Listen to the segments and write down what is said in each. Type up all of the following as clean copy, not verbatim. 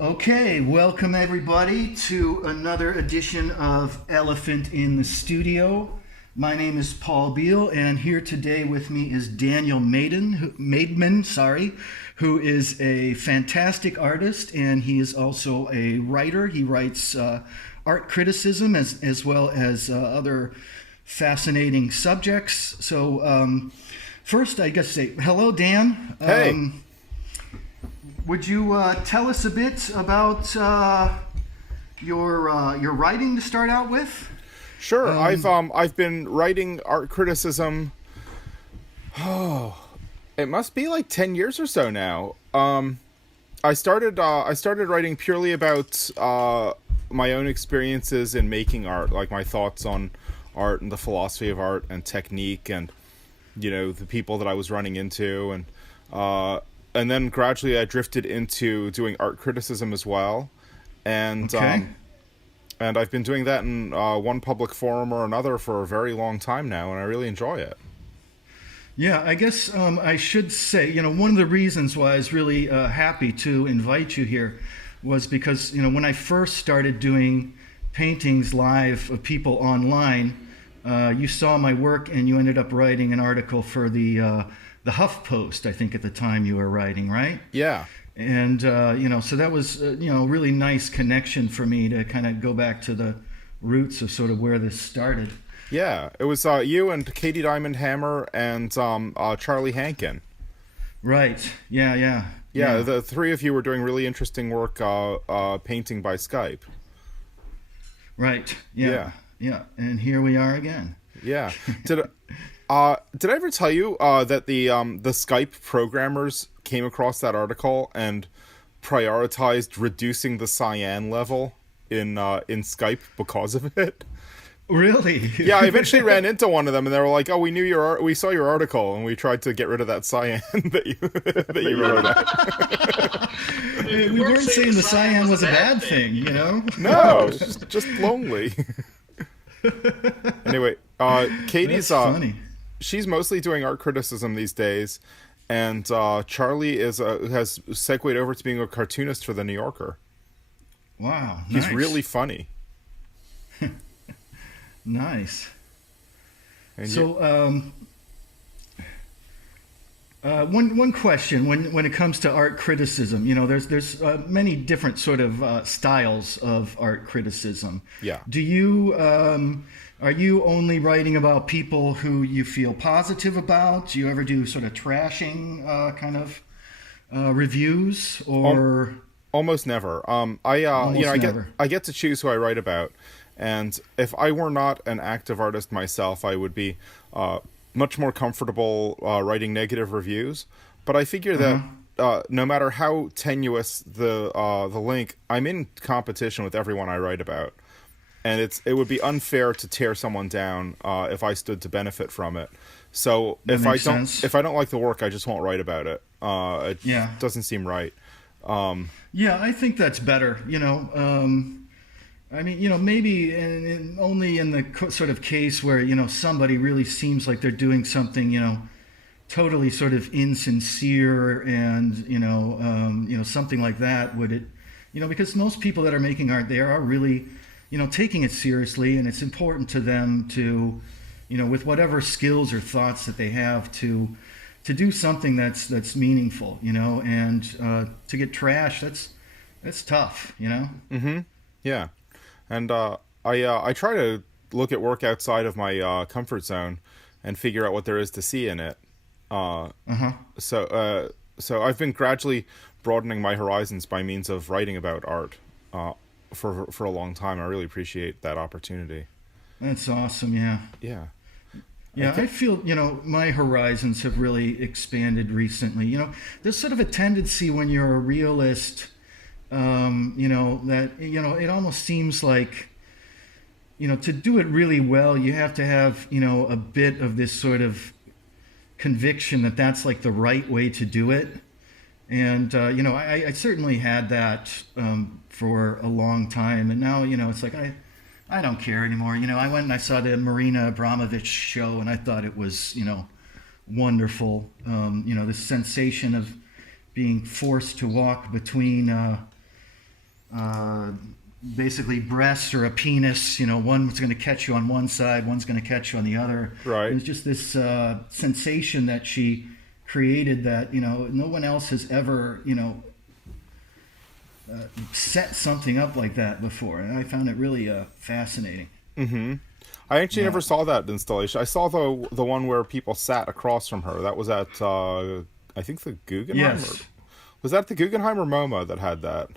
Okay, welcome everybody to another edition of Elephant in the Studio. My name is Paul Beal, and here today with me is Daniel Maidman, who is a fantastic artist, and he is also a writer. He writes art criticism as well as other fascinating subjects. So first, I guess say hello, Dan. Hey. Would you tell us a bit about your writing to start out with? Sure. I've been writing art criticism. Oh, it must be like 10 years or so now. I started writing purely about my own experiences in making art, like my thoughts on art and the philosophy of art and technique, and the people that I was running into, and then gradually I drifted into doing art criticism as well, and Okay. and I've been doing that in one public forum or another for a very long time now, and I really enjoy it. Yeah, I guess I should say, one of the reasons why I was really happy to invite you here was because, when I first started doing paintings live of people online, you saw my work and you ended up writing an article for the HuffPost, I think at the time you were writing, right? Yeah, And, so that was, a really nice connection for me to kind of go back to the roots of sort of where this started. yeah. It was you and Katie Diamond Hammer and Charlie Hankin. Right. Yeah, yeah. Yeah, the three of you were doing really interesting work painting by Skype. Right. Yeah. Yeah, Yeah. And here we are again. yeah. Did did I ever tell you that the Skype programmers came across that article and prioritized reducing the cyan level in Skype because of it? Really? Yeah, I eventually ran into one of them, and they were like, "Oh, we saw your article, and we tried to get rid of that cyan that you wrote about." We weren't saying the cyan was a bad thing. No, it's just lonely. Anyway, Katie's That's funny. she's mostly doing art criticism these days, and Charlie has segued over to being a cartoonist for the New Yorker. Wow. He's Nice. really funny. Nice. And So, one question when it comes to art criticism, there's many different sort of styles of art criticism. yeah. Do you are you only writing about people who you feel positive about? Do you ever do sort of trashing kind of reviews or Almost never. almost I get never? I get to choose who I write about, and if I were not an active artist myself, I would be much more comfortable writing negative reviews. But I figure that no matter how tenuous the link, I'm in competition with everyone I write about, and it would be unfair to tear someone down if I stood to benefit from it. So That makes sense. if I don't like the work, I just won't write about it. It Yeah. doesn't seem right. Yeah, I think that's better. I mean, maybe only in the sort of case where, somebody really seems like they're doing something, totally sort of insincere and, something like that would it, because most people that are making art, they are really, taking it seriously, and it's important to them to, with whatever skills or thoughts that they have to do something that's meaningful, and to get trashed, that's tough. Yeah, and I try to look at work outside of my comfort zone and figure out what there is to see in it. Uh, Uh-huh. so I've been gradually broadening my horizons by means of writing about art for a long time. I really appreciate that opportunity. That's awesome. Yeah. Yeah, Yeah, I feel, my horizons have really expanded recently. There's sort of a tendency when you're a realist, that, it almost seems like, to do it really well, you have to have, a bit of this sort of conviction that that's like the right way to do it. And, I certainly had that for a long time. And now, it's like I don't care anymore. I went and I saw the Marina Abramovich show, and I thought it was, wonderful. The sensation of being forced to walk between uh, basically breasts or a penis. You know, one's going to catch you on one side, one's going to catch you on the other. It Right. was just this sensation that she created that, you know, no one else has ever, you know, set something up like that before, and I found it really fascinating. I actually Yeah. never saw that installation. I saw the one where people sat across from her. That was at I think the Guggenheim, or Yes. was that the Guggenheim or MoMA that had that?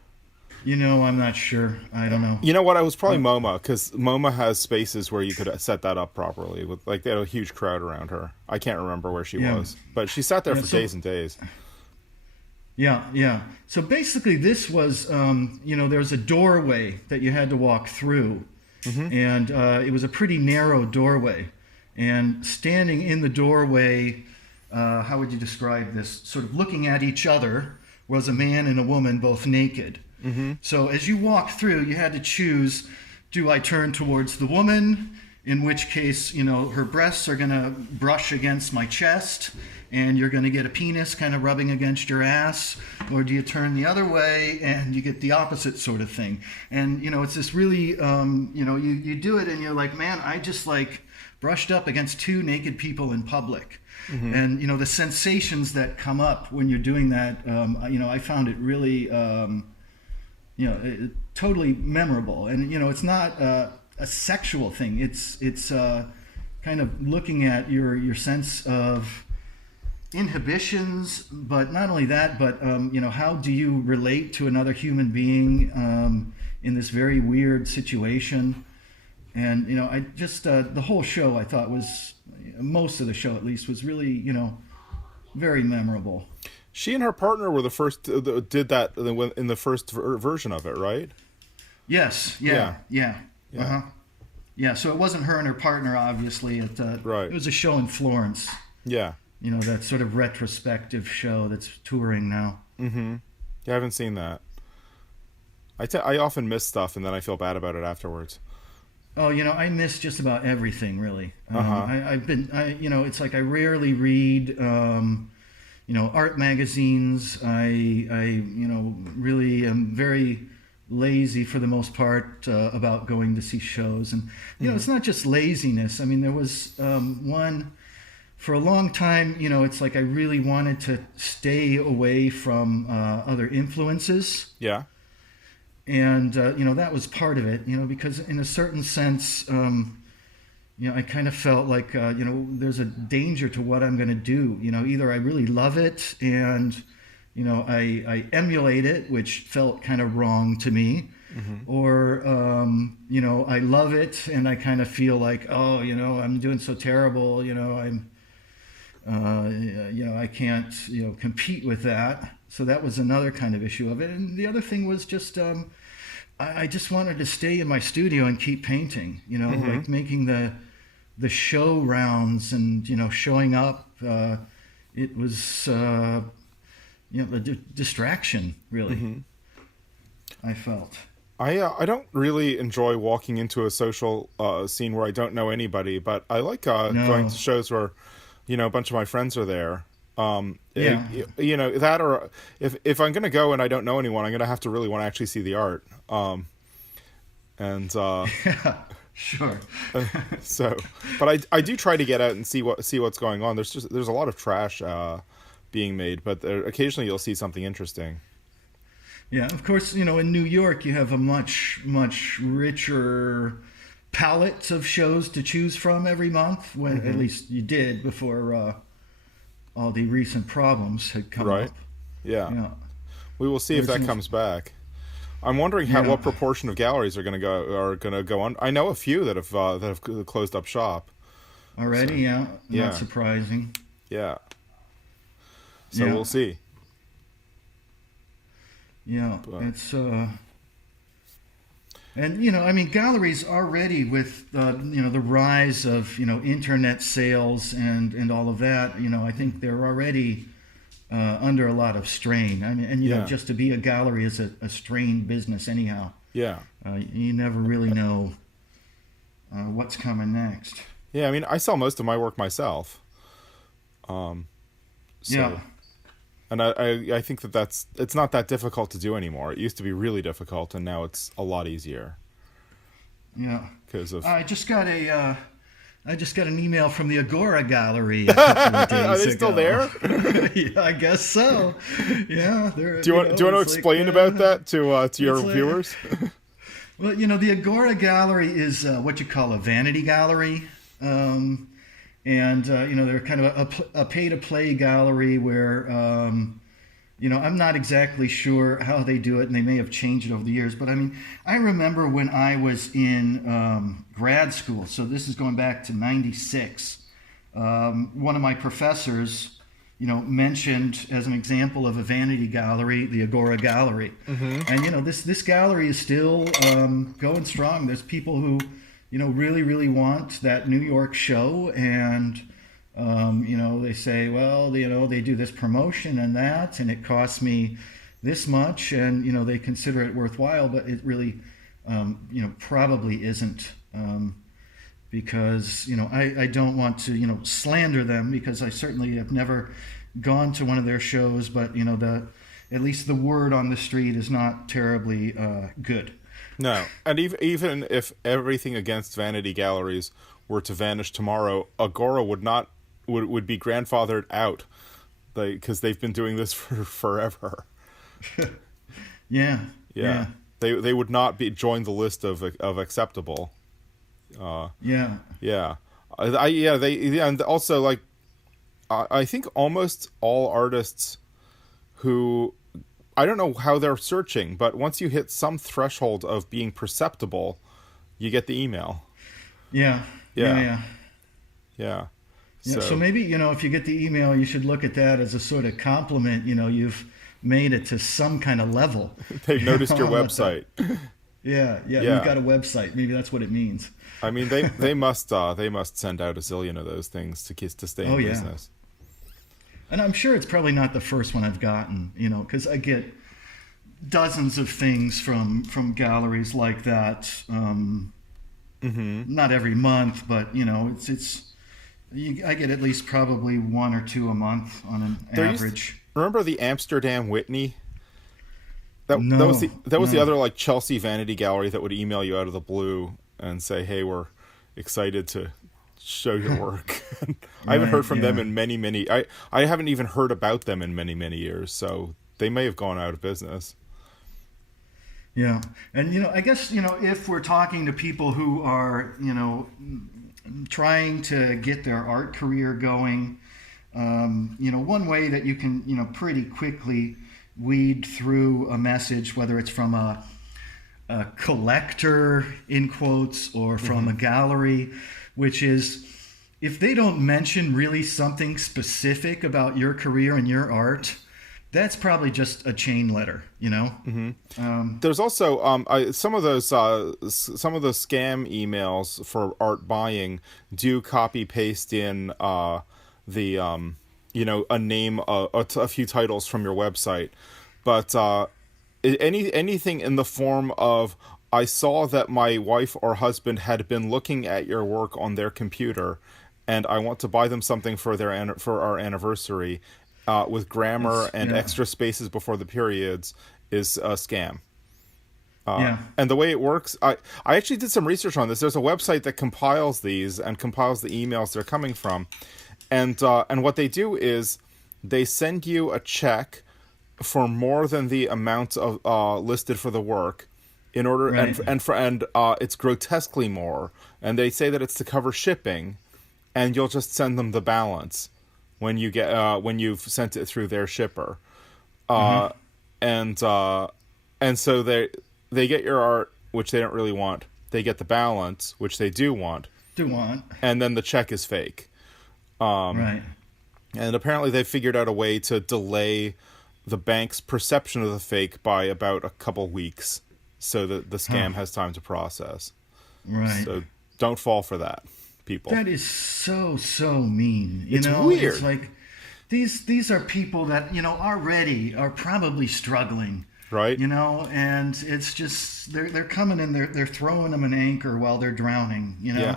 You know, I'm not sure. I don't know. You know what? I was probably But MoMA, because MoMA has spaces where you could set that up properly. With like, they had a huge crowd around her. I can't remember where she yeah, was, but she sat there yeah. for days and days. Yeah, yeah. So basically, this was, you know, there's a doorway that you had to walk through, and it was a pretty narrow doorway. And standing in the doorway, how would you describe this? Sort of looking at each other was a man and a woman, both naked. So as you walk through, you had to choose: do I turn towards the woman? In which case, you know, her breasts are going to brush against my chest and you're going to get a penis kind of rubbing against your ass, or do you turn the other way and you get the opposite sort of thing? And, you know, it's this really, you know, you do it and you're like, man, I just like brushed up against two naked people in public. And, you know, the sensations that come up when you're doing that, you know, I found it really, you know, totally memorable. And, you know, it's not a sexual thing. It's kind of looking at your sense of inhibitions, but not only that, but you know, how do you relate to another human being in this very weird situation? And you know, I just the whole show I thought was, most of the show at least, was really, you know, very memorable. She and her partner were the first that did that in the first version of it, right? Yes, Yeah, yeah, yeah, yeah, yeah. So it wasn't her and her partner, obviously. right. It was a show in Florence. Yeah, You know, that sort of retrospective show that's touring now. yeah. I haven't seen that. I often miss stuff and then I feel bad about it afterwards. Oh, you know, I miss just about everything, really. Uh huh. You know, it's like I rarely read, you know, art magazines. You know, really am very lazy for the most part about going to see shows. And, you know, it's not just laziness. I mean, there was one for a long time, you know, it's like I really wanted to stay away from other influences. Yeah. And you know, that was part of it, you know, because in a certain sense, you know, I kind of felt like you know, there's a danger to what I'm going to do. You know, either I really love it and, you know, I emulate it, which felt kind of wrong to me, or you know, I love it and I kind of feel like, oh, you know, I'm doing so terrible, you know, you know, I can't, you know, compete with that. So that was another kind of issue of it. And the other thing was just, I just wanted to stay in my studio and keep painting, you know, like making the show rounds and, you know, showing up. It was, you know, the distraction, really, I felt. I don't really enjoy walking into a social scene where I don't know anybody, but I like going No. to shows where, you know, a bunch of my friends are there. Yeah. You know, that, or if I'm gonna go and I don't know anyone, I'm gonna have to really want to actually see the art. And Yeah. Sure. so, but I do try to get out and see what's going on. There's a lot of trash being made, but occasionally you'll see something interesting. Yeah, of course, you know, in New York, you have a much richer palette of shows to choose from every month. When at least you did before all the recent problems had come Right? up. Yeah. Yeah, We will see if there's that some, comes back. I'm wondering yeah, what proportion of galleries are going to go on. I know a few that have closed up shop. already. So Yeah, not yeah, surprising. yeah. So Yeah, we'll see. yeah, But it's and you know, I mean, galleries already with you know, the rise of, you know, internet sales and all of that. You know, I think they're already under a lot of strain. I mean, and you know, yeah, just to be a gallery is a strained business anyhow. yeah, You never really know what's coming next. yeah. I mean, I sell most of my work myself. Um, Yeah, so And I think it's not that difficult to do anymore. It used to be really difficult, and now it's a lot easier Yeah. because of. I just got an email from the Agora Gallery a couple of days ago. Are they still there? Yeah, I guess so. Yeah. Do you want to explain about that to your viewers? Well, the Agora Gallery is what you call a vanity gallery. And they're kind of a pay-to-play gallery where, I'm not exactly sure how they do it, and they may have changed it over the years. But I mean, I remember when I was in grad school, so this is going back to '96. One of my professors, mentioned as an example of a vanity gallery, the Agora Gallery, and this gallery is still going strong. There's people who really, really want that New York show. And, they say, well, they do this promotion and that, and it costs me this much. And, they consider it worthwhile, but it really, probably isn't. Because, I don't want to, slander them, because I certainly have never gone to one of their shows, but, at least the word on the street is not terribly good. No, and even if everything against vanity galleries were to vanish tomorrow, Agora would be grandfathered out, because they've been doing this for forever. Yeah. They would not join the list of acceptable. Yeah. And also I think almost all artists who. I don't know how they're searching, but once you hit some threshold of being perceptible, you get the email. Yeah. So maybe, if you get the email, you should look at that as a sort of compliment. You've made it to some kind of level. They've noticed your website. Yeah. We've got a website. Maybe that's what it means. I mean, they must send out a zillion of those things to stay in business. And I'm sure it's probably not the first one I've gotten, because I get dozens of things from galleries like that. Not every month, but I get at least probably one or two a month on an average. Remember the Amsterdam Whitney? That was the other Chelsea vanity gallery that would email you out of the blue and say, "Hey, we're excited to show your work." I haven't heard from them in many I haven't even heard about them in many years, so they may have gone out of business. Yeah. And I guess if we're talking to people who are trying to get their art career going, one way that you can pretty quickly weed through a message, whether it's from a collector in quotes or from a gallery, which is, if they don't mention really something specific about your career and your art, that's probably just a chain letter, There's also some of those scam emails for art buying do copy paste in a name, a few titles from your website, but anything in the form of, I saw that my wife or husband had been looking at your work on their computer, and I want to buy them something for our anniversary, with grammar and extra spaces before the periods, is a scam. And the way it works, I actually did some research on this. There's a website that compiles these and compiles the emails they're coming from, and what they do is they send you a check for more than the amount of listed for the work, in order, right. and it's grotesquely more, and they say that it's to cover shipping, and you'll just send them the balance when you get when you've sent it through their shipper, and so they get your art, which they don't really want. They get the balance, which they do want, and then the check is fake. Right. And apparently they figured out a way to delay the bank's perception of the fake by about a couple weeks, so that the scam has time to process. Right. So don't fall for that, people. That is so mean. It's weird. It's like these are people that already are probably struggling. Right. And it's just they're coming in, they're throwing them an anchor while they're drowning. Yeah.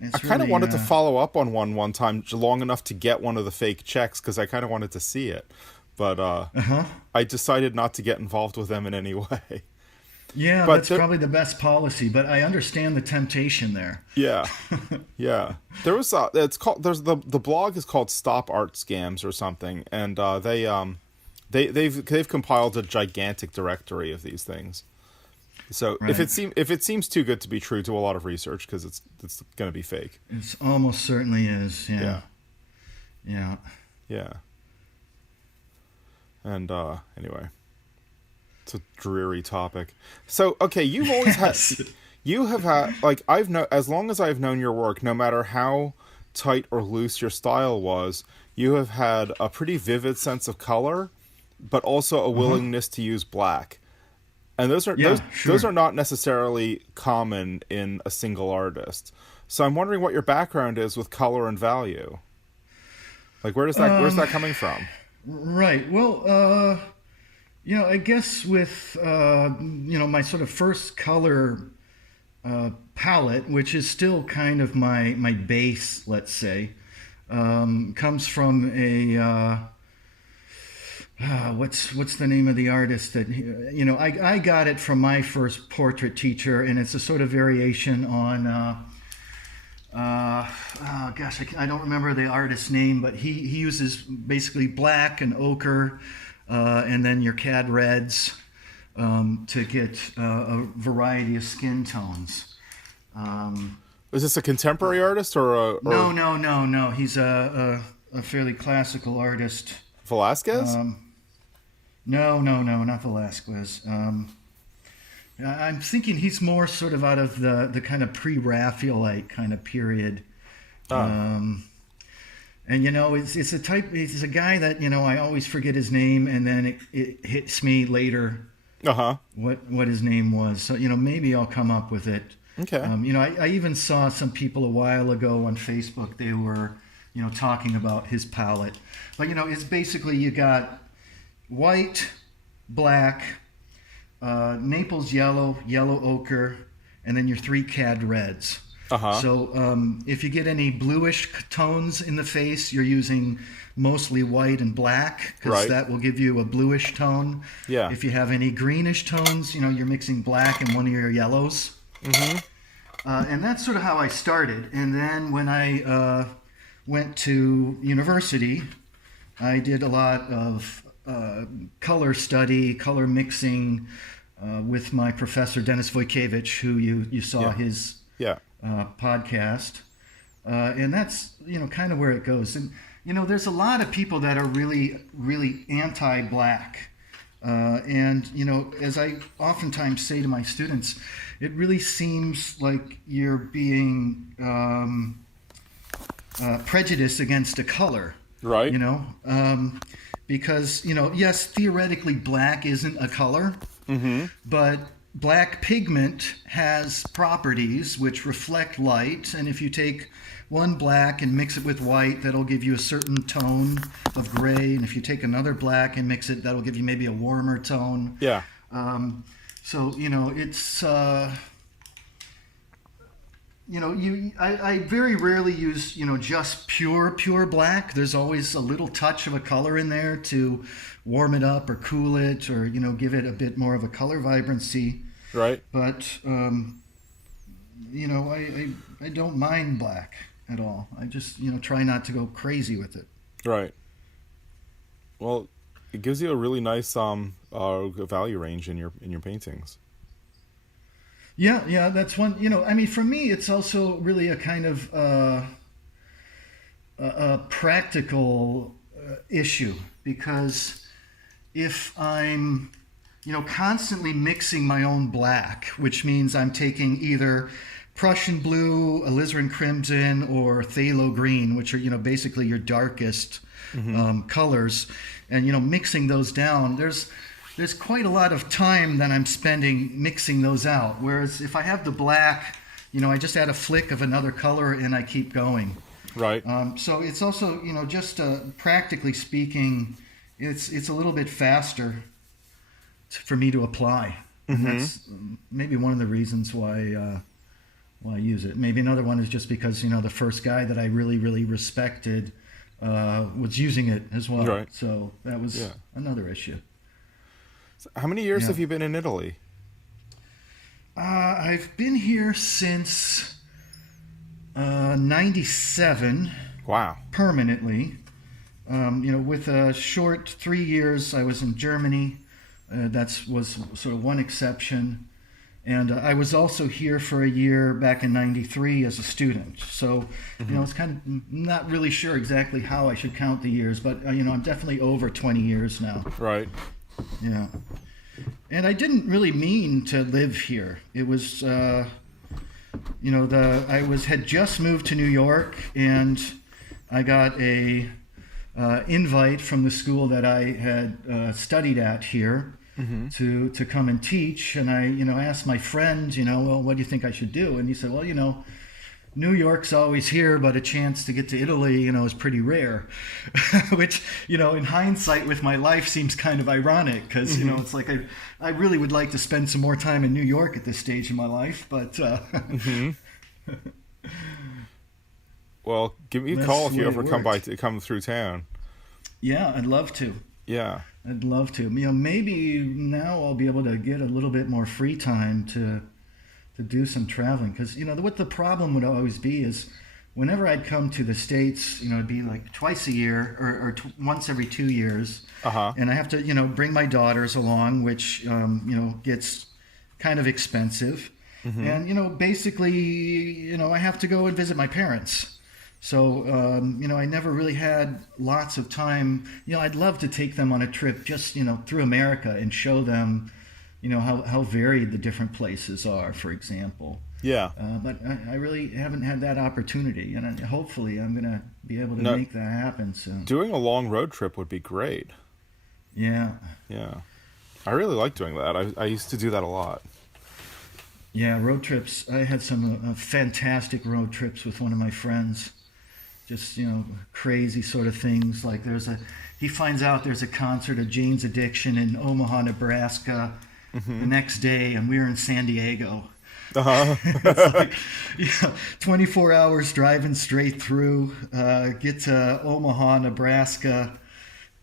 It's I kind of wanted to follow up on one time long enough to get one of the fake checks, because I kind of wanted to see it. but Uh-huh. I decided not to get involved with them in any way. Yeah, But that's there, probably the best policy, but I understand the temptation there. yeah, yeah. There was it's called there's the blog is called Stop Art Scams or something, and they've compiled a gigantic directory of these things. So Right. if it seems too good to be true to a lot of research, because it's going to be fake. It almost certainly is. Yeah. Yeah, Yeah. yeah. And anyway, it's a dreary topic. So okay, you've always had Yes. you have had like I've known as long as I've known your work, no matter how tight or loose your style was, you have had a pretty vivid sense of color, but also a Uh-huh. willingness to use black. And Yeah, those sure. are not necessarily common in a single artist. So I'm wondering what your background is with color and value. Like where's Um, that coming from? right. Well, I guess with, my sort of first color palette, which is still kind of my base, let's say, comes from what's the name of the artist that I got it from my first portrait teacher, and it's a sort of variation on oh gosh, I don't remember the artist's name, but he uses basically black and ochre, and then your cad reds, to get a variety of skin tones. Um, Is this a contemporary artist no, or no, no, no. He's a fairly classical artist. Velasquez? Um, no, no, no, not Velasquez. I'm thinking he's more sort of out of the kind of pre-Raphaelite kind of period. Ah, Um, and it's a guy that I always forget his name, and then it hits me later uh-huh. what his name was. So maybe I'll come up with it. Okay. I even saw some people a while ago on Facebook. They were talking about his palette, but it's basically you got white, black, Naples yellow, yellow ochre, and then your three cad reds. Uh-huh. So if you get any bluish tones in the face, you're using mostly white and black, because Right. that will give you a bluish tone. Yeah. If you have any greenish tones, you're mixing black and one of your yellows. And that's sort of how I started. And then when I went to university, I did a lot of color study, color mixing with my professor Dennis Vojkiewicz, who you saw Yeah. his Yeah. podcast, and that's kind of where it goes. And there's a lot of people that are really really anti-black, and as I oftentimes say to my students, it really seems like you're being prejudiced against a color. Right. Because yes, theoretically black isn't a color, but black pigment has properties which reflect light, and if you take one black and mix it with white, that'll give you a certain tone of gray, and if you take another black and mix it, that'll give you maybe a warmer tone. Yeah. So it's I very rarely use just pure black. There's always a little touch of a color in there to warm it up or cool it, or give it a bit more of a color vibrancy. Right. But I don't mind black at all. I just try not to go crazy with it. Right. Well, it gives you a really nice value range in your paintings. Yeah, that's one. I mean, for me, it's also really a kind of a practical issue, because if I'm constantly mixing my own black, which means I'm taking either Prussian blue, alizarin crimson, or phthalo green, which are basically your darkest colors, and mixing those down. There's quite a lot of time that I'm spending mixing those out. Whereas if I have the black, I just add a flick of another color and I keep going. Right. So it's also just practically speaking, it's a little bit faster for me to apply. And that's maybe one of the reasons why I use it. Maybe another one is just because the first guy that I really respected was using it as well. Right. So that was Yeah. another issue. So how many years Yeah. have you been in Italy? I've been here since 97 Wow. permanently. With a short 3 years, I was in Germany. That was sort of one exception. And I was also here for a year back in 93 as a student. So, it's kind of not really sure exactly how I should count the years, but, I'm definitely over 20 years now. Right. Yeah. And I didn't really mean to live here. It was, had just moved to New York, and I got a invite from the school that I had studied at here to come and teach. And I, asked my friend, well, what do you think I should do? And he said, well, New York's always here, but a chance to get to Italy, is pretty rare. Which, in hindsight with my life seems kind of ironic because, it's like I really would like to spend some more time in New York at this stage in my life, but Well, give me a that's call if the you way ever it come worked. come through town. Yeah, I'd love to. Yeah. I'd love to. Maybe now I'll be able to get a little bit more free time to do some traveling. Because, what the problem would always be is whenever I'd come to the States, it'd be like twice a year or once every 2 years. Uh-huh. And I have to, bring my daughters along, which, gets kind of expensive. And, basically, I have to go and visit my parents. So, I never really had lots of time. I'd love to take them on a trip just, through America and show them, how varied the different places are, for example. Yeah. But I really haven't had that opportunity. And hopefully I'm going to be able to No, make that happen soon. doing a long road trip would be great. Yeah. Yeah. I really like doing that. I used to do that a lot. Yeah, road trips. I had some fantastic road trips with one of my friends. Just, crazy sort of things. Like he finds out there's a concert of Jane's Addiction in Omaha, Nebraska the next day, and we're in San Diego. Uh-huh. It's like, 24 hours driving straight through, get to Omaha, Nebraska,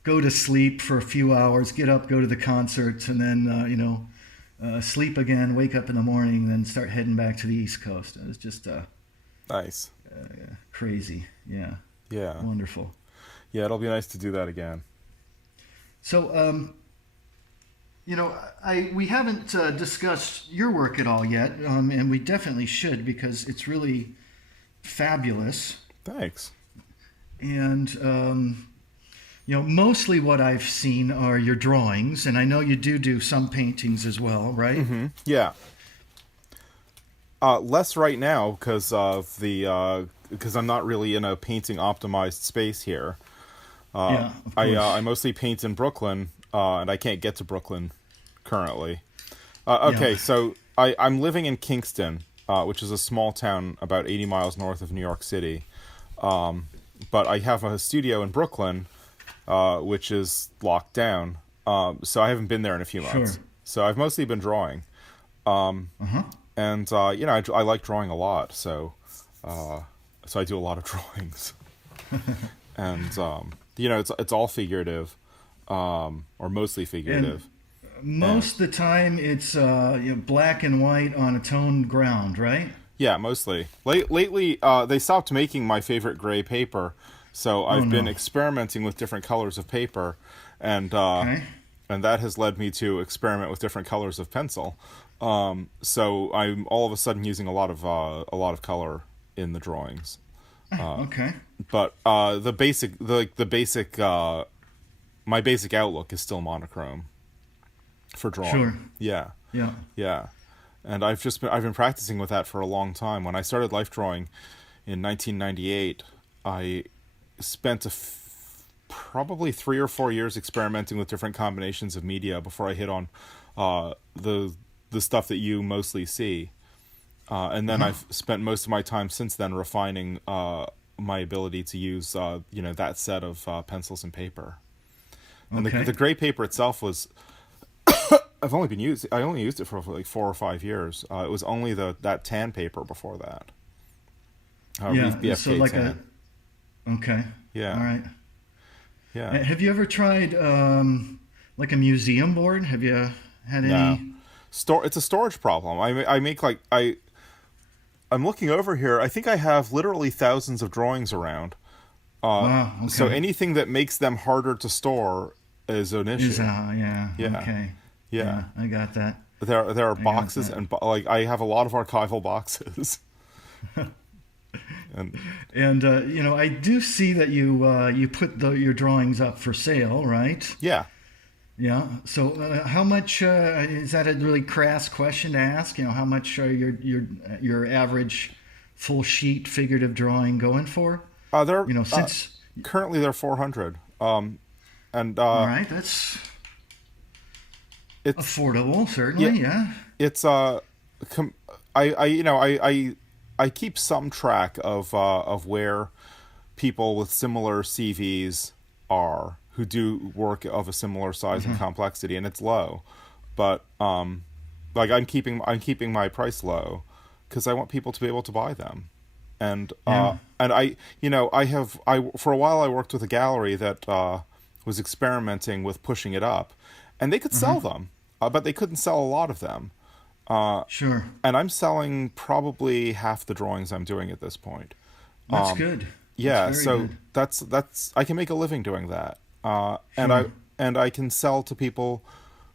go to sleep for a few hours, get up, go to the concert, and then, sleep again, wake up in the morning, and then start heading back to the East Coast. It was just Nice. crazy. Yeah. Yeah. Wonderful. Yeah, it'll be nice to do that again. So, we haven't discussed your work at all yet, and we definitely should because it's really fabulous. Thanks. And, mostly what I've seen are your drawings, and I know you do some paintings as well, right? Yeah. Less right now because of because I'm not really in a painting optimized space here. Yeah, of course. I mostly paint in Brooklyn, and I can't get to Brooklyn currently. Okay, Yeah. so I'm living in Kingston, which is a small town about 80 miles north of New York City. But I have a studio in Brooklyn, which is locked down. So I haven't been there in a few months. Sure. So I've mostly been drawing. And I like drawing a lot, so I do a lot of drawings, and it's all figurative, or mostly figurative. Most of the time, it's black and white on a toned ground, right? Yeah, mostly. Lately, they stopped making my favorite gray paper, so I've been no. experimenting with different colors of paper, and Okay. and that has led me to experiment with different colors of pencil. So I'm all of a sudden using a lot of color in the drawings. Okay. But the basic my basic outlook is still monochrome for drawing. Sure. Yeah. Yeah. Yeah. And I've been practicing with that for a long time. When I started life drawing in 1998, I spent probably 3 or 4 years experimenting with different combinations of media before I hit on the stuff that you mostly see. And then I've spent most of my time since then refining my ability to use that set of pencils and paper. And Okay. the gray paper itself was I only used it for like 4 or 5 years. It was only that tan paper before that. Yeah. Reef So BFK like tan. Okay. All Yeah, right. yeah. Have you ever tried like a museum board? Have you had No, any? it's a storage problem. I make like I'm looking over here. I think I have literally thousands of drawings around. Wow. So Okay. anything that makes them harder to store is an Is issue. yeah. Yeah, Okay. yeah. Yeah, I got that. There are I got boxes that. and like I have a lot of archival boxes. And And I do see that you put your drawings up for sale, right? yeah, Yeah. So, how much is that a really crass question to ask? How much are your average full sheet figurative drawing going for? they're Since currently they're 400. And all right, that's it's affordable, yeah, certainly. Yeah. it's com- I you know I keep some track of where people with similar CVs are who do work of a similar size and complexity, and it's low, but like I'm keeping my price low because I want people to be able to buy them, and Yeah. I for a while I worked with a gallery that was experimenting with pushing it up, and they could sell them, but they couldn't sell a lot of them. Sure. And I'm selling probably half the drawings I'm doing at this point. That's good. That's Yeah, very so good. that's I can make a living doing that, and Sure. I can sell to people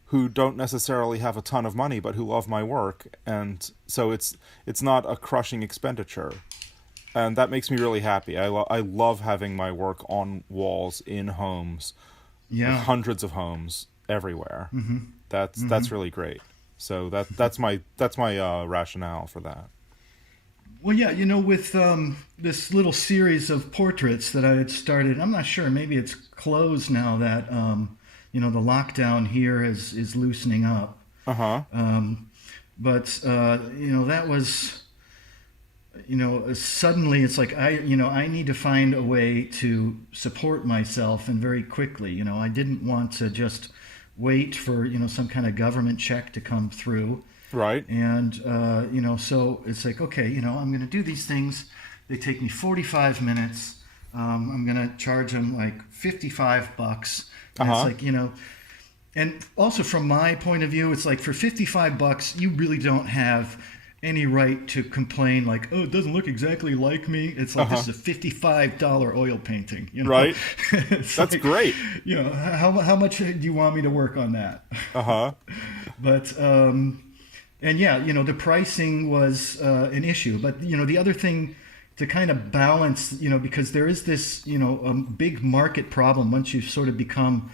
who don't necessarily have a ton of money but who love my work, and so it's not a crushing expenditure, and that makes me really happy. I love having my work on walls in homes, like Yeah. hundreds of homes everywhere. That's really great. So that's my rationale for that. Well, yeah, with this little series of portraits that I had started, I'm not sure, maybe it's closed now that, the lockdown here is loosening up. Uh huh. But, that was, suddenly it's like I need to find a way to support myself and very quickly. I didn't want to just wait for, some kind of government check to come through. Right. And, so it's like, okay, I'm going to do these things. They take me 45 minutes. I'm going to charge them like $55. Uh And it's huh. like, and also from my point of view, it's like for $55, you really don't have any right to complain like, oh, it doesn't look exactly like me. It's Uh like, this huh. is a $55 oil painting. Right. It's That's like, great. how much do you want me to work on that? Uh huh. But, and yeah, the pricing was an issue. But, the other thing to kind of balance, because there is this, big market problem once you've sort of become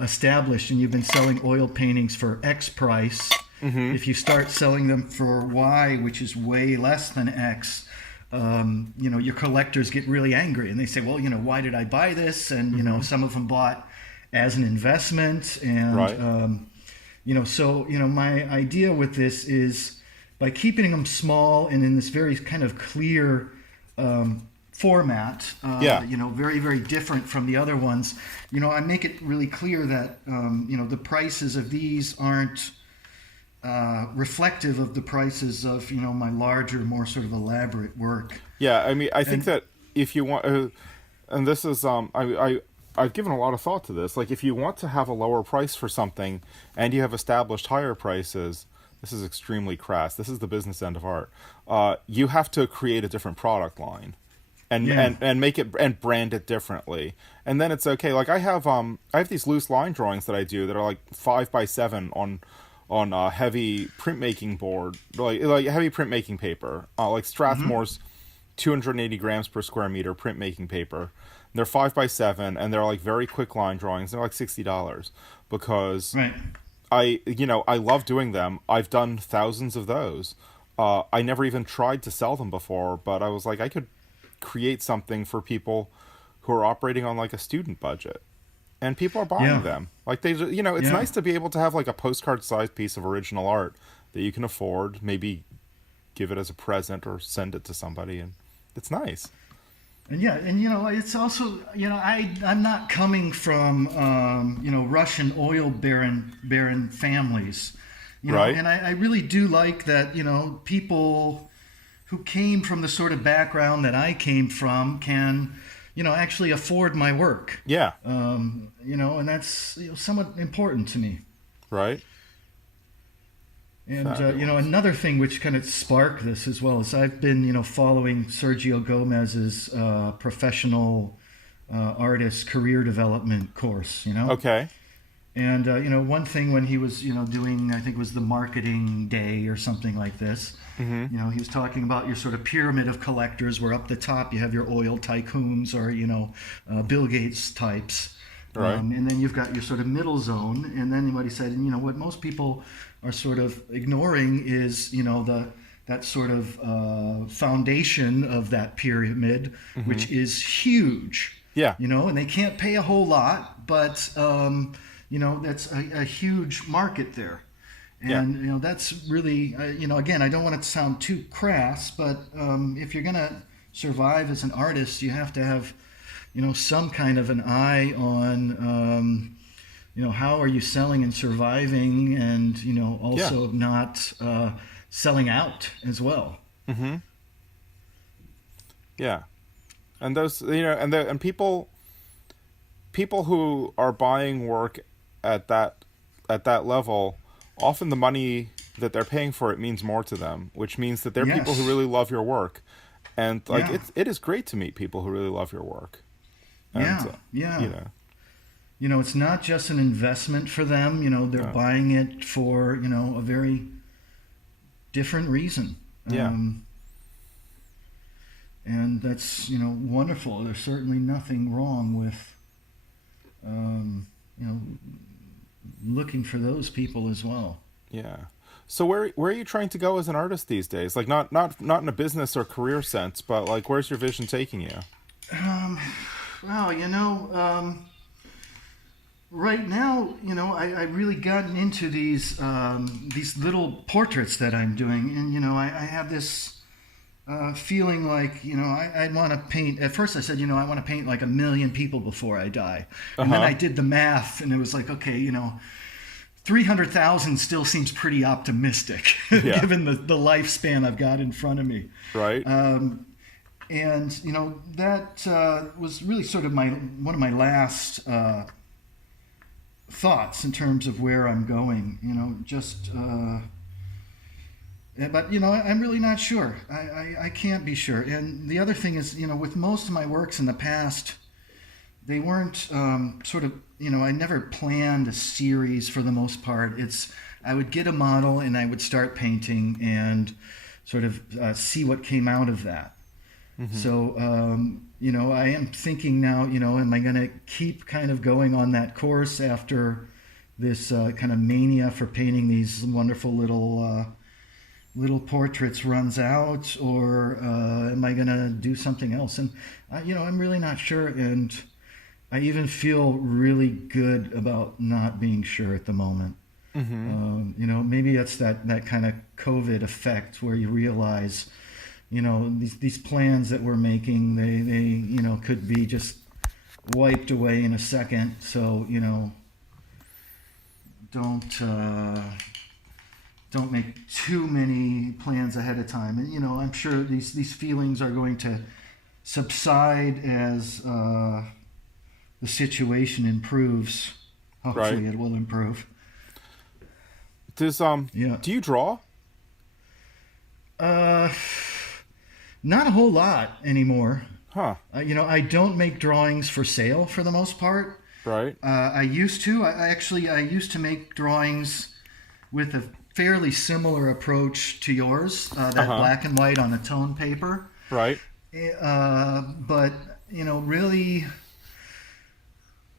established and you've been selling oil paintings for X price. If you start selling them for Y, which is way less than X, your collectors get really angry and they say, well, why did I buy this? And, some of them bought as an investment. And, Right. so, my idea with this is by keeping them small and in this very kind of clear format, Yeah. very, very different from the other ones, I make it really clear that, the prices of these aren't reflective of the prices of, my larger, more sort of elaborate work. Yeah. I mean, I think And that if you want, and this is, I've given a lot of thought to this. Like, if you want to have a lower price for something, and you have established higher prices, this is extremely crass. This is the business end of art. You have to create a different product line, and yeah. and make it and brand it differently, and then it's okay. Like I have these loose line drawings that I do that are like 5x7 on heavy printmaking board, like heavy printmaking paper, like Strathmore's 280 grams per square meter printmaking paper. They're 5x7, and they're like very quick line drawings. They're like $60 because Right. I love doing them. I've done thousands of those. I never even tried to sell them before, but I was like, I could create something for people who are operating on like a student budget, and people are buying Yeah. them. Like it's Yeah. nice to be able to have like a postcard-sized piece of original art that you can afford. Maybe give it as a present or send it to somebody, and it's nice. And yeah, and it's also, I'm not coming from Russian oil baron families, Right? and I really do like that, people who came from the sort of background that I came from can, actually afford my work. Yeah. And that's somewhat important to me. Right. And Fabulous. another thing which kind of sparked this as well is I've been following Sergio Gomez's professional artist career development course. Okay. And one thing when he was doing, I think it was the marketing day or something like this. Mm-hmm. He was talking about your sort of pyramid of collectors, where up the top you have your oil tycoons or Bill Gates types. Right. And then you've got your sort of middle zone, and then what he said, what most people are sort of ignoring is, that sort of foundation of that pyramid, Mm-hmm. which is huge. Yeah. And they can't pay a whole lot, but that's a huge market there. Yeah. And that's really, again, I don't want it to sound too crass, but if you're gonna survive as an artist, you have to have some kind of an eye on, how are you selling and surviving, and also not selling out as well. Mm-hmm. Yeah. And those, and people who are buying work at that level, often the money that they're paying for it means more to them, which means that they're people who Yes. really love your work. And like Yeah. it is great to meet people who really love your work. And Yeah. It's not just an investment for them. They're No. buying it for a very different reason. Yeah. And that's wonderful. There's certainly nothing wrong with you know looking for those people as well. Yeah. So where are you trying to go as an artist these days? Like not in a business or career sense, but like where's your vision taking you? Well, right now, I really gotten into these little portraits that I'm doing, and I have this feeling like I want to paint. At first, I said I want to paint like 1 million people before I die, and then Uh-huh. I did the math, and it was like, okay, 300,000 still seems pretty optimistic Yeah. given the lifespan I've got in front of me. Right? And that was really sort of one of my last thoughts in terms of where I'm going. But I'm really not sure. I can't be sure. And the other thing is, with most of my works in the past, they weren't sort of, I never planned a series for the most part. I would get a model and I would start painting and sort of see what came out of that. Mm-hmm. So, I am thinking now, am I going to keep kind of going on that course after this kind of mania for painting these wonderful little portraits runs out, or am I going to do something else? And, I'm really not sure. And I even feel really good about not being sure at the moment. Mm-hmm. Maybe it's that kind of COVID effect where you realize, these plans that we're making, they could be just wiped away in a second. So, don't make too many plans ahead of time. And, I'm sure these feelings are going to subside as the situation improves. Hopefully Right. it will improve. Yeah. Do you draw? Not a whole lot anymore. Huh. I don't make drawings for sale for the most part. Right. I used to. I used to make drawings with a fairly similar approach to yours, that Uh-huh. black and white on a tone paper. Right. But really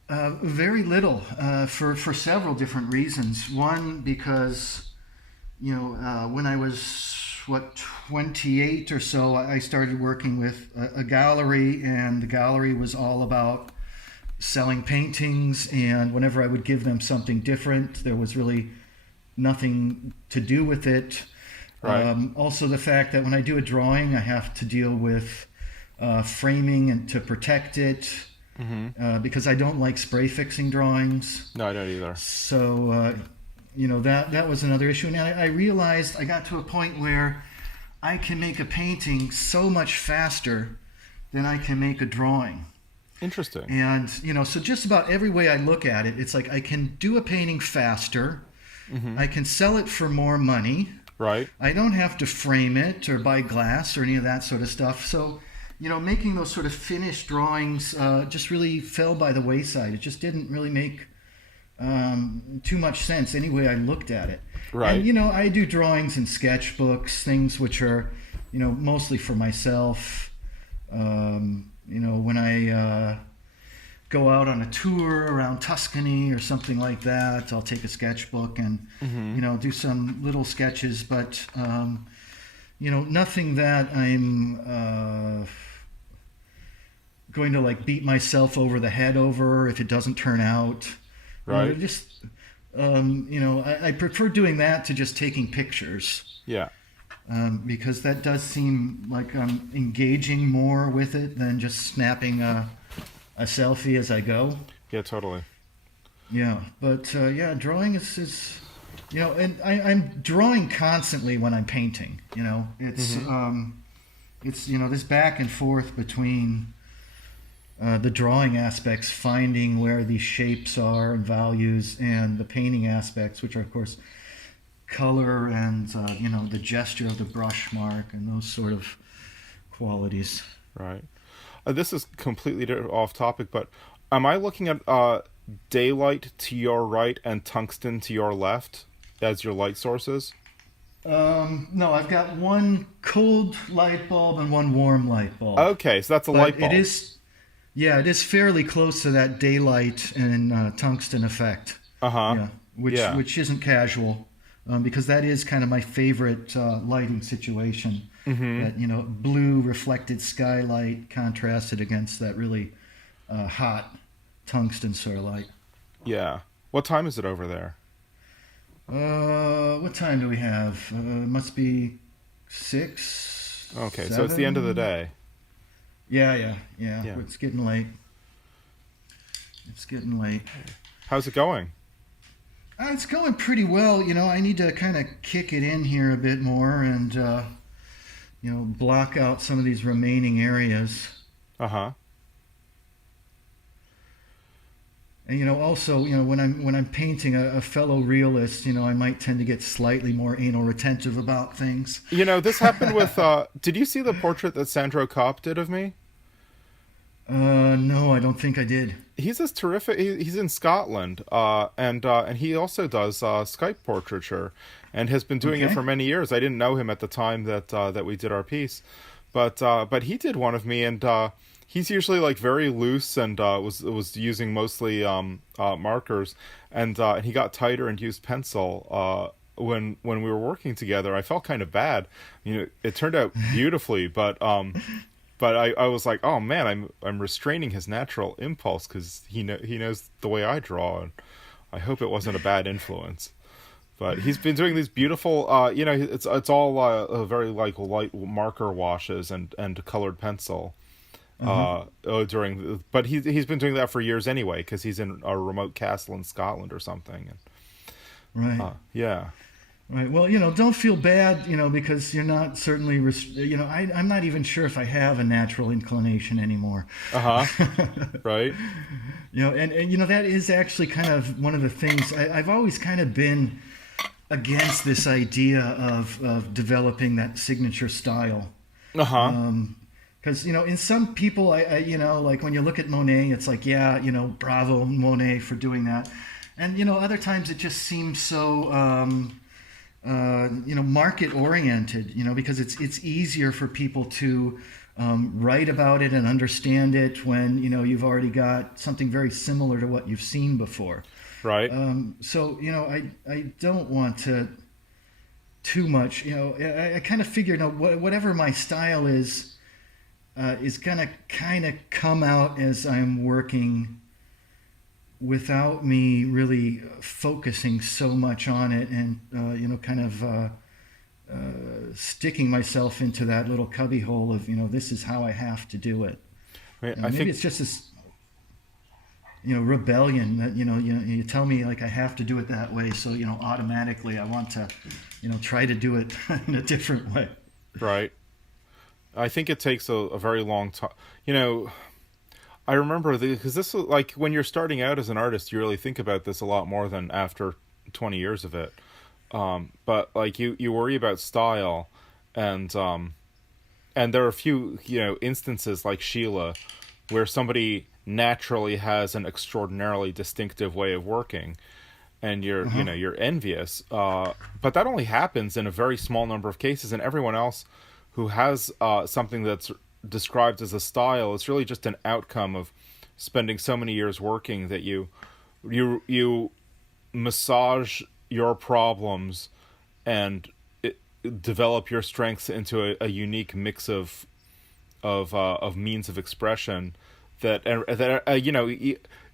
very little for several different reasons. One, because when I was 28 or so, I started working with a gallery, and the gallery was all about selling paintings. And whenever I would give them something different, there was really nothing to do with it. Right. Also, the fact that when I do a drawing, I have to deal with framing and to protect it, because I don't like spray fixing drawings. No, I don't either. So, that was another issue. And I realized I got to a point where I can make a painting so much faster than I can make a drawing. Interesting. And, so just about every way I look at it, it's like I can do a painting faster. I can sell it for more money. Right. I don't have to frame it or buy glass or any of that sort of stuff. So, making those sort of finished drawings just really fell by the wayside. It just didn't really make too much sense any way I looked at it. Right. And, I do drawings and sketchbooks, things which are, mostly for myself. When I go out on a tour around Tuscany or something like that, I'll take a sketchbook and, do some little sketches, but, nothing that I'm going to like beat myself over the head over if it doesn't turn out. Right. Just, I prefer doing that to just taking pictures. Yeah. Because that does seem like I'm engaging more with it than just snapping a selfie as I go. Yeah, totally. Yeah, but drawing is and I'm drawing constantly when I'm painting. It's this back and forth between the drawing aspects, finding where these shapes are and values, and the painting aspects, which are of course color and the gesture of the brush mark and those sort of qualities. Right. This is completely off topic, but am I looking at daylight to your right and tungsten to your left as your light sources? No, I've got one cold light bulb and one warm light bulb. Okay, so that's a light bulb. It is fairly close to that daylight and tungsten effect. Uh-huh. Yeah, which isn't casual. Because that is kind of my favorite lighting situation. That blue reflected skylight contrasted against that really hot tungsten sort of light. Yeah. What time is it over there? What time do we have? Must be 6. Okay, 7? so it's the end of the day. Yeah. Yeah. It's getting late. How's it going? It's going pretty well. I need to kind of kick it in here a bit more and, block out some of these remaining areas. Uh-huh. And, also, when I'm painting a fellow realist, I might tend to get slightly more anal retentive about things. This happened with, did you see the portrait that Sandro Kopp did of me? No, I don't think I did. He's this terrific. He's in Scotland, and he also does Skype portraiture, and has been doing it for many years. I didn't know him at the time that we did our piece, but he did one of me, and he's usually like very loose and was using mostly markers, and he got tighter and used pencil. When we were working together, I felt kind of bad. It turned out beautifully, but I was like, oh man, I'm restraining his natural impulse because he knows the way I draw, and I hope it wasn't a bad influence. But he's been doing these beautiful, it's all very like light marker washes and colored pencil. But he's been doing that for years anyway because he's in a remote castle in Scotland or something. And, right. Yeah. Right. Well, don't feel bad, because you're not certainly, I'm not even sure if I have a natural inclination anymore. Right. And that is actually kind of one of the things I've always kind of been against this idea of developing that signature style. Because, in some people, I like when you look at Monet, it's like, yeah, bravo Monet for doing that. And, other times it just seems so, market oriented, because it's easier for people to write about it and understand it when, you've already got something very similar to what you've seen before. Right. So, I don't want to too much, I kind of figure, whatever my style is going to kind of come out as I'm working without me really focusing so much on it and, sticking myself into that little cubbyhole of, this is how I have to do it. Right. Maybe it's just this, rebellion that, you tell me like I have to do it that way. So, automatically I want to, try to do it in a different way. Right. I think it takes a very long time. I remember because this was like when you're starting out as an artist, you really think about this a lot more than after 20 years of it. But like you worry about style, and and there are a few instances like Sheila, where somebody naturally has an extraordinarily distinctive way of working, and you're envious. But that only happens in a very small number of cases, and everyone else who has something that's described as a style, it's really just an outcome of spending so many years working that you massage your problems and develop your strengths into a unique mix of means of expression that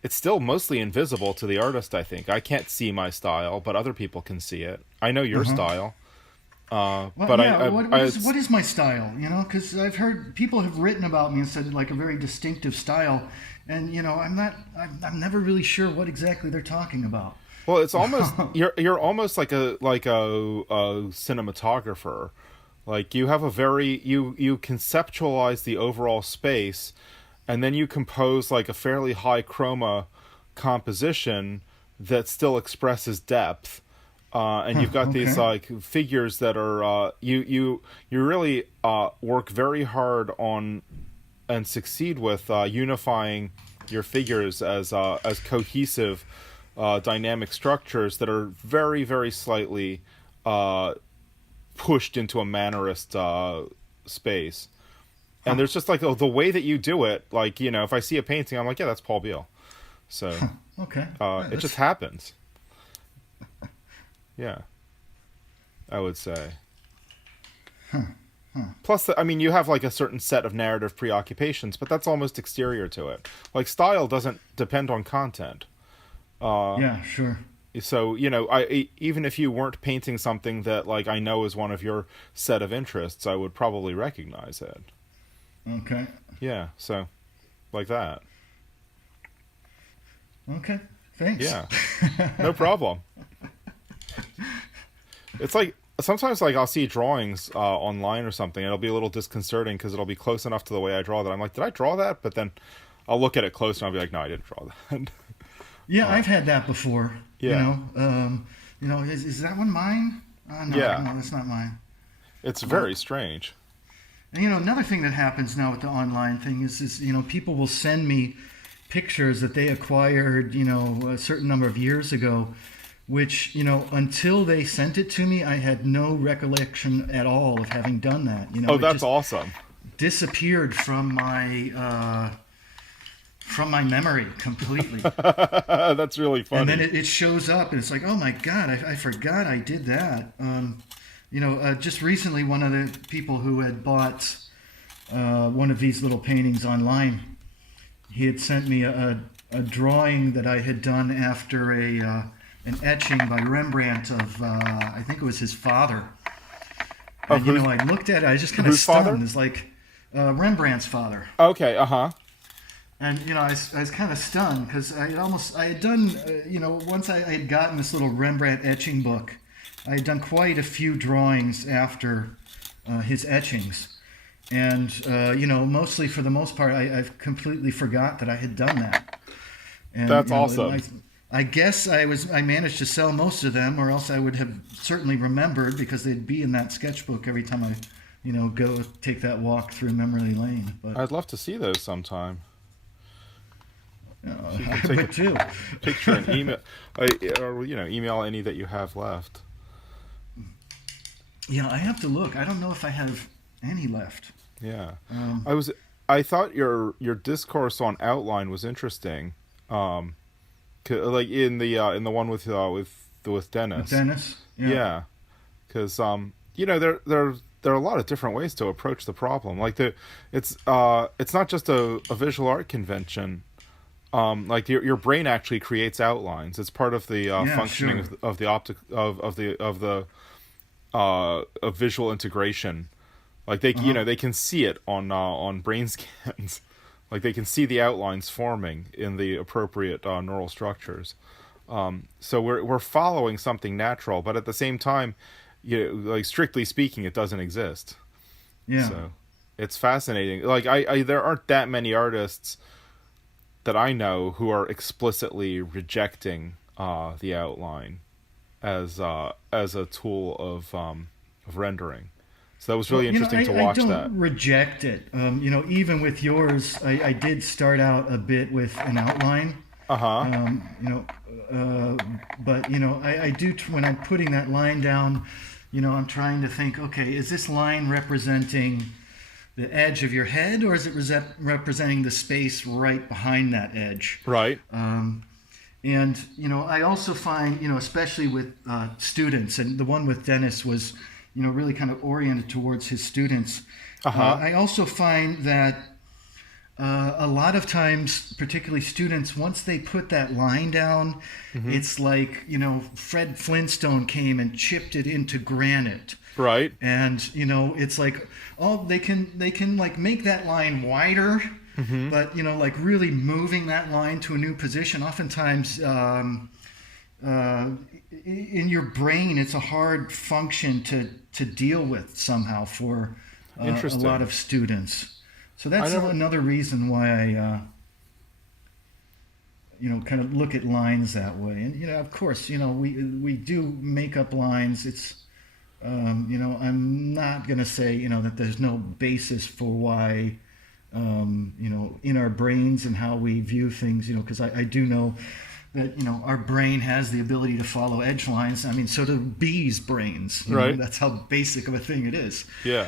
it's still mostly invisible to the artist. I think I can't see my style, but other people can see it. I know your style. Well, But yeah, I, what is my style? Because I've heard people have written about me and said like a very distinctive style, and I'm never really sure what exactly they're talking about. well, it's almost you're almost like a cinematographer. Like you have a very you conceptualize the overall space, and then you compose like a fairly high chroma composition that still expresses depth. And you've got these Okay. like figures that are you really work very hard on and succeed with unifying your figures as cohesive dynamic structures that are very very slightly pushed into a mannerist space. And there's just like the way that you do it, like if I see a painting, I'm like, yeah, that's Paul Beal. So Okay. Yeah, it just happens. Yeah, I would say. Plus, I mean, you have like a certain set of narrative preoccupations, but that's almost exterior to it. Like style doesn't depend on content. yeah, sure. So even if you weren't painting something that like I know is one of your set of interests, I would probably recognize it. Okay. Yeah, so like that. Okay. Thanks. Yeah, no problem. It's like sometimes like I'll see drawings online or something, and it'll be a little disconcerting because it'll be close enough to the way I draw that I'm like, did I draw that? But then I'll look at it close and I'll be like, no, I didn't draw that. Yeah, I've had that before. Yeah. Is that one mine? No, Yeah. no, that's not mine. It's very strange. And another thing that happens now with the online thing is people will send me pictures that they acquired, a certain number of years ago, which, until they sent it to me, I had no recollection at all of having done that. Oh, It that's just awesome. disappeared from my memory completely. That's really funny. And then it shows up, and it's like, oh my God, I forgot I did that. Just recently, one of the people who had bought one of these little paintings online, he had sent me a drawing that I had done after an etching by Rembrandt of, I think it was his father. And, I looked at it, I was just kind of whose father? stunned. It's like Rembrandt's father. Okay, uh-huh. And I was kind of stunned because I had done once I had gotten this little Rembrandt etching book, I had done quite a few drawings after his etchings, and mostly for the most part I've completely forgot that I had done that. And, That's awesome. I guess I managed to sell most of them, or else I would have certainly remembered because they'd be in that sketchbook every time I go take that walk through memory lane. But I'd love to see those sometime. If you I could take would too. a picture and email, or email any that you have left. Yeah, I have to look. I don't know if I have any left. Yeah, I thought your discourse on outline was interesting. Like in the one with Dennis. Dennis. Yeah, because there are a lot of different ways to approach the problem. Like it's not just a visual art convention. Like your brain actually creates outlines. It's part of the functioning sure. of the optic of visual integration. Like they can see it on brain scans. Like they can see the outlines forming in the appropriate neural structures. So we're following something natural, but at the same time, like strictly speaking, it doesn't exist. Yeah. So it's fascinating. Like I there aren't that many artists that I know who are explicitly rejecting the outline as a tool of rendering. So that was Well, really interesting to I watch that. don't reject it. Even with yours, I did start out a bit with an outline. Uh huh. Um, you know, but I do when I'm putting that line down. I'm trying to think. Okay, is this line representing the edge of your head, or is it representing the space right behind that edge? Right. And I also find, especially with students, and the one with Dennis was, really kind of oriented towards his students. Uh huh. I also find that a lot of times, particularly students, once they put that line down, it's like, Fred Flintstone came and chipped it into granite. Right. And, it's like, they can like make that line wider, but, like really moving that line to a new position. Oftentimes, in your brain, it's a hard function to deal with somehow for a Interesting. lot of students. So that's never- another reason why I, kind of look at lines that way. And, of course, we do make up lines. It's, I'm not going to say, that there's no basis for why, in our brains and how we view things, because I do know that, our brain has the ability to follow edge lines. I mean, so do bees' brains. Right. That's how basic of a thing it is. Yeah.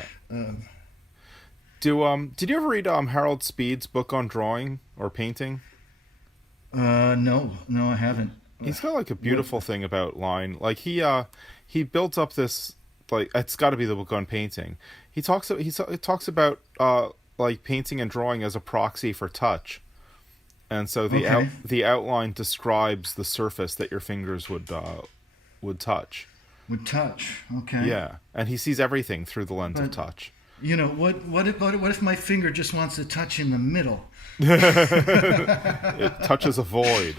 Did you ever read Harold Speed's book on drawing or painting? No, I haven't. He's got like a beautiful thing about line. Like he built up this, like, it's got to be the book on painting. He talks about like painting and drawing as a proxy for touch. And so the outline describes the surface that your fingers would touch. Would touch. Okay. Yeah, and he sees everything through the lens of touch. What if my finger just wants to touch in the middle? It touches a void.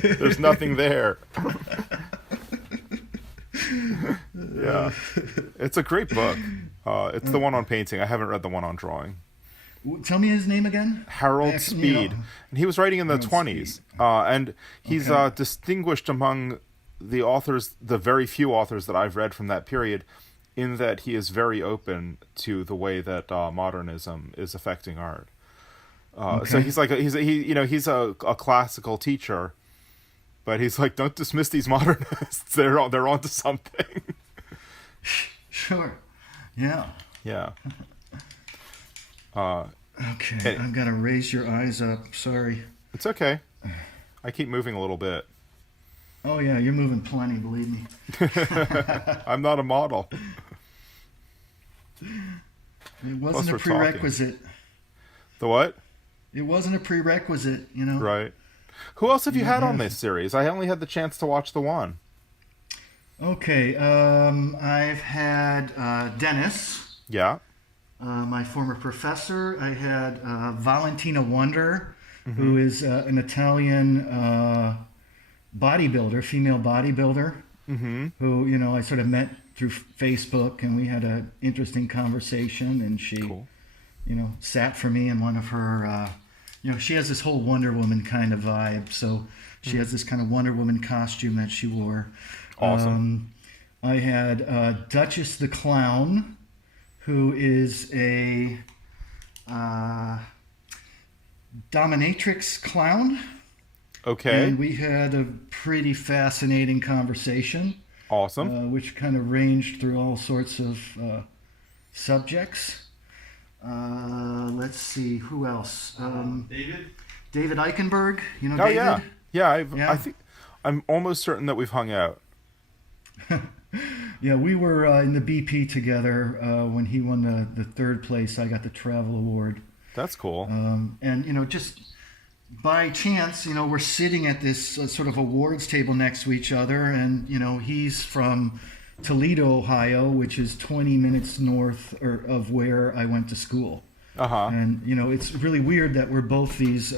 There's nothing there. Yeah, it's a great book. It's the one on painting. I haven't read the one on drawing. Tell me his name again. Harold Speed, and he was writing in the 1920s, and he's distinguished among the authors, the very few authors that I've read from that period, in that he is very open to the way that modernism is affecting art. So he's like he's a classical teacher, but he's like, don't dismiss these modernists. They're onto something. Sure. Yeah. Yeah. Okay, I've got to raise your eyes up. Sorry. It's okay. I keep moving a little bit. Oh yeah, you're moving plenty, believe me. I'm not a model. It wasn't a prerequisite. The what? It wasn't a prerequisite, Right. Who else have you had on this series? I only had the chance to watch the one. Okay, I've had Dennis. Yeah. My former professor. I had Valentina Wonder, who is an Italian bodybuilder, female bodybuilder, who, I sort of met through Facebook, and we had an interesting conversation, and she, sat for me in one of her, she has this whole Wonder Woman kind of vibe, so she has this kind of Wonder Woman costume that she wore. Awesome. I had Duchess the Clown, who is a dominatrix clown. Okay. And we had a pretty fascinating conversation. Awesome. Which kind of ranged through all sorts of subjects. Let's see, who else? David Eichenberg. You know David? Yeah. I think I'm almost certain that we've hung out. Yeah, we were in the BP together when he won the third place. I got the travel award. That's cool. And, just by chance, we're sitting at this sort of awards table next to each other. And, he's from Toledo, Ohio, which is 20 minutes north of where I went to school. Uh-huh. And, it's really weird that we're both these,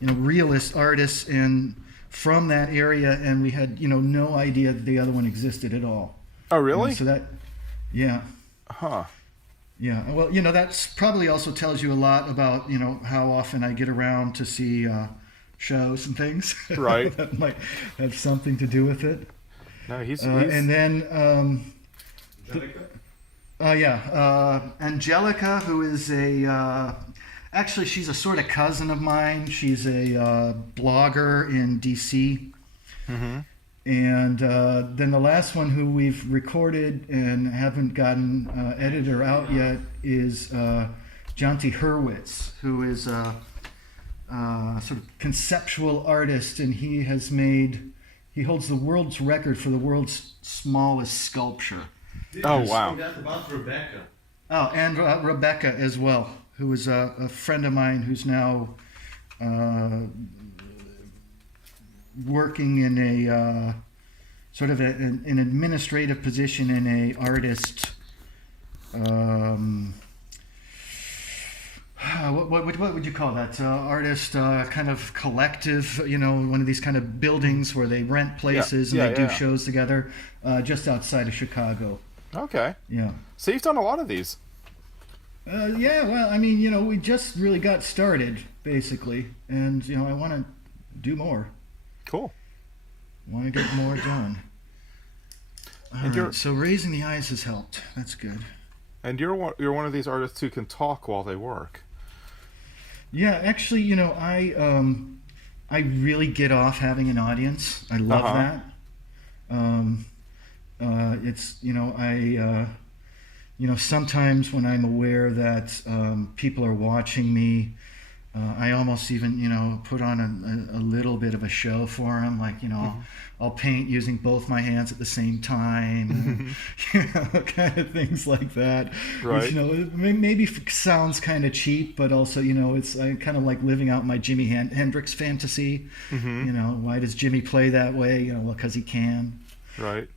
realist artists and from that area, and we had, no idea that the other one existed at all. Oh, really? So that, yeah. Huh. Yeah, well, that's probably also tells you a lot about, how often I get around to see shows and things. Right. That might have something to do with it. No, he's And then, Angelica? yeah, Angelica, who is actually, she's a sort of cousin of mine. She's a blogger in DC. hmm And then the last one who we've recorded and haven't gotten editor out yet is Jonty Hurwitz, who is a sort of conceptual artist, and he holds the world's record for the world's smallest sculpture. Oh, wow. That about Rebecca. Oh, and Rebecca as well, who is a friend of mine who's now working in a sort of an administrative position in a artist. What would you call that? Artist kind of collective, one of these kind of buildings where they rent places and they do shows together, just outside of Chicago. Okay. Yeah. So you've done a lot of these. Yeah, well, I mean, we just really got started, basically, and, I want to do more. Cool. Want to get more done. And All right, so raising the eyes has helped. That's good. And you're one of these artists who can talk while they work. Yeah, actually, I really get off having an audience. I love that. It's sometimes when I'm aware that people are watching me, I almost even put on a little bit of a show for them, like I'll paint using both my hands at the same time, kind of things like that. Right. Which, maybe sounds kind of cheap, but also it's kind of like living out my Jimi Hendrix fantasy. Why does Jimmy play that way? Well, because he can. Right.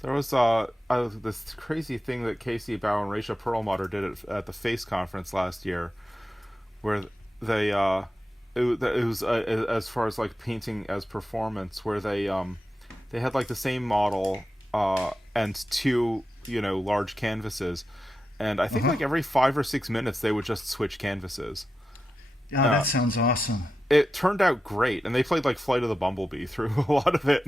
There was this crazy thing that Casey Bow and Raisha Perlmutter did at the Face conference last year, where they it was as far as like painting as performance, where they had like the same model and two large canvases, and I think like every 5 or 6 minutes they would just switch canvases. Oh, that sounds awesome. It turned out great, and they played like Flight of the Bumblebee through a lot of it.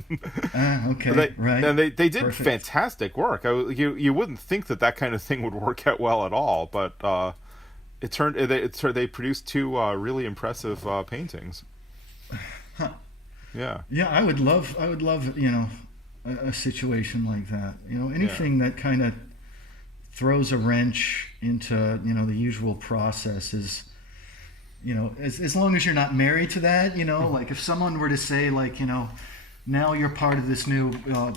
Okay, right. And they did Perfect. fantastic work. You wouldn't think that kind of thing would work out well at all, but they produced two really impressive paintings. Huh. Yeah. Yeah, I would love a situation like that. Anything that kind of throws a wrench into the usual process is. As long as you're not married to that, like if someone were to say like, now you're part of this new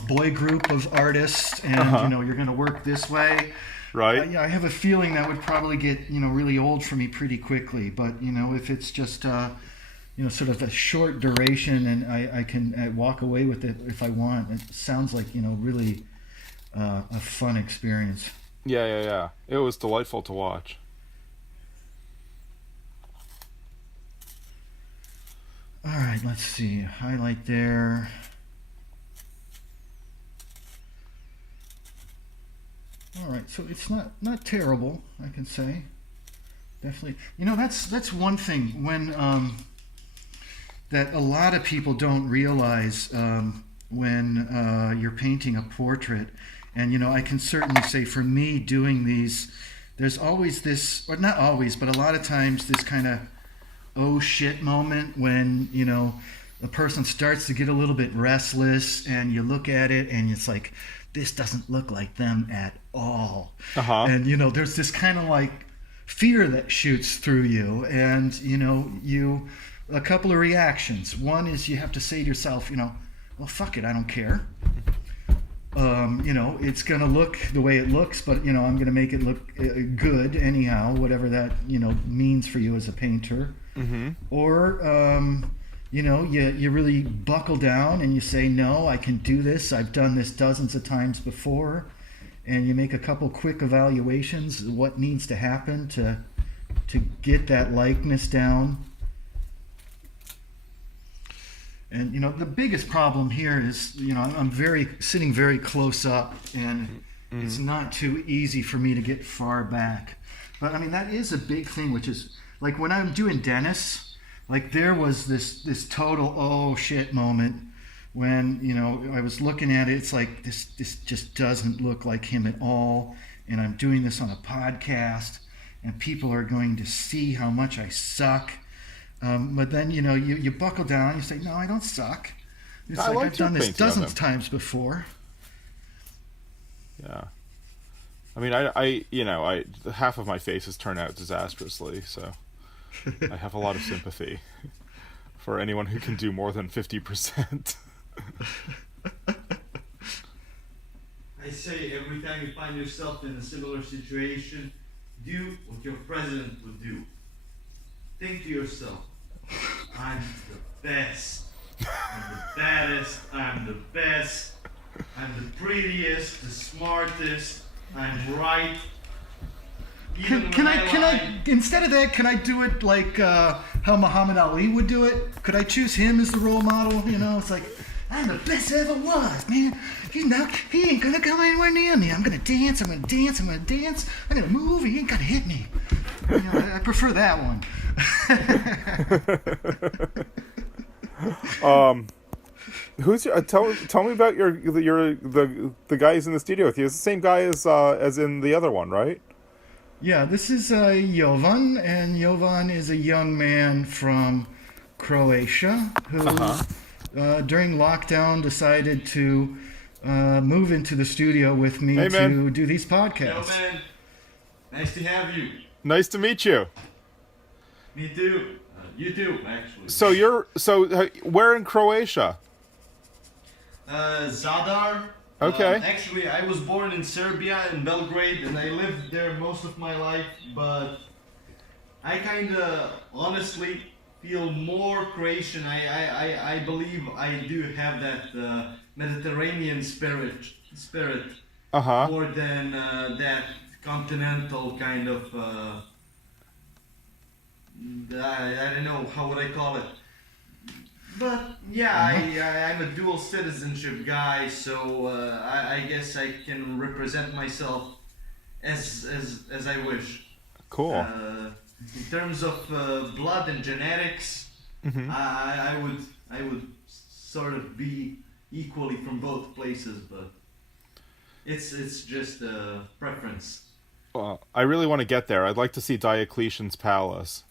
boy group of artists and, you're going to work this way. Right. I have a feeling that would probably get, really old for me pretty quickly. But, if it's just, sort of a short duration and I can walk away with it if I want, it sounds like, really a fun experience. Yeah. It was delightful to watch. All right, let's see. Highlight there. All right, so it's not terrible, I can say. Definitely. That's one thing when that a lot of people don't realize when you're painting a portrait. And I can certainly say for me doing these, there's always this, or not always, but a lot of times this kind of oh shit moment when the person starts to get a little bit restless and you look at it and it's like this doesn't look like them at all. And there's this kind of like fear that shoots through you, and you a couple of reactions. One is you have to say to yourself, well, fuck it, I don't care. It's going to look the way it looks, but I'm going to make it look good anyhow, whatever that means for you as a painter. Or you really buckle down and you say, no, I can do this. I've done this dozens of times before, and you make a couple quick evaluations of what needs to happen to get that likeness down. And the biggest problem here is I'm sitting very close up, and It's not too easy for me to get far back. But I mean, that is a big thing, which is like when I'm doing Dennis, like there was this total oh shit moment when, you know, I was looking at it. It's like this just doesn't look like him at all. And I'm doing this on a podcast, and people are going to see how much I suck. But then, you know, you buckle down. You say, no, I don't suck. It's like I've done this dozens of times before. Yeah. I mean, I half of my faces turn out disastrously, so I have a lot of sympathy for anyone who can do more than 50%. I say every time you find yourself in a similar situation, do what your president would do. Think to yourself, I'm the best, I'm the baddest, I'm the best, I'm the prettiest, the smartest, I'm right. Can I instead of that, can I do it like how Muhammad Ali would do it? Could I choose him as the role model? You know, it's like, I'm the best ever was, man. He ain't gonna come anywhere near me. I'm gonna dance, I'm gonna dance, I'm gonna dance. I'm gonna move, he ain't gonna hit me. You know, I prefer that one. Who's your, tell me about the guys in the studio with you. It's the same guy as in the other one, right? Yeah, this is Jovan, and Jovan is a young man from Croatia who, during lockdown, decided to move into the studio with me to do these podcasts. Yo, man. Nice to have you. Nice to meet you. Me too. You too, actually. So where in Croatia? Zadar. Okay. Actually, I was born in Serbia, in Belgrade, and I lived there most of my life, but I kind of honestly feel more Croatian. I believe I do have that Mediterranean spirit more than that continental kind of, I don't know, how would I call it? But yeah, I'm a dual citizenship guy, so I guess I can represent myself as I wish. Cool. In terms of blood and genetics, I would sort of be equally from both places, but it's just a preference. Well, I really want to get there. I'd like to see Diocletian's palace.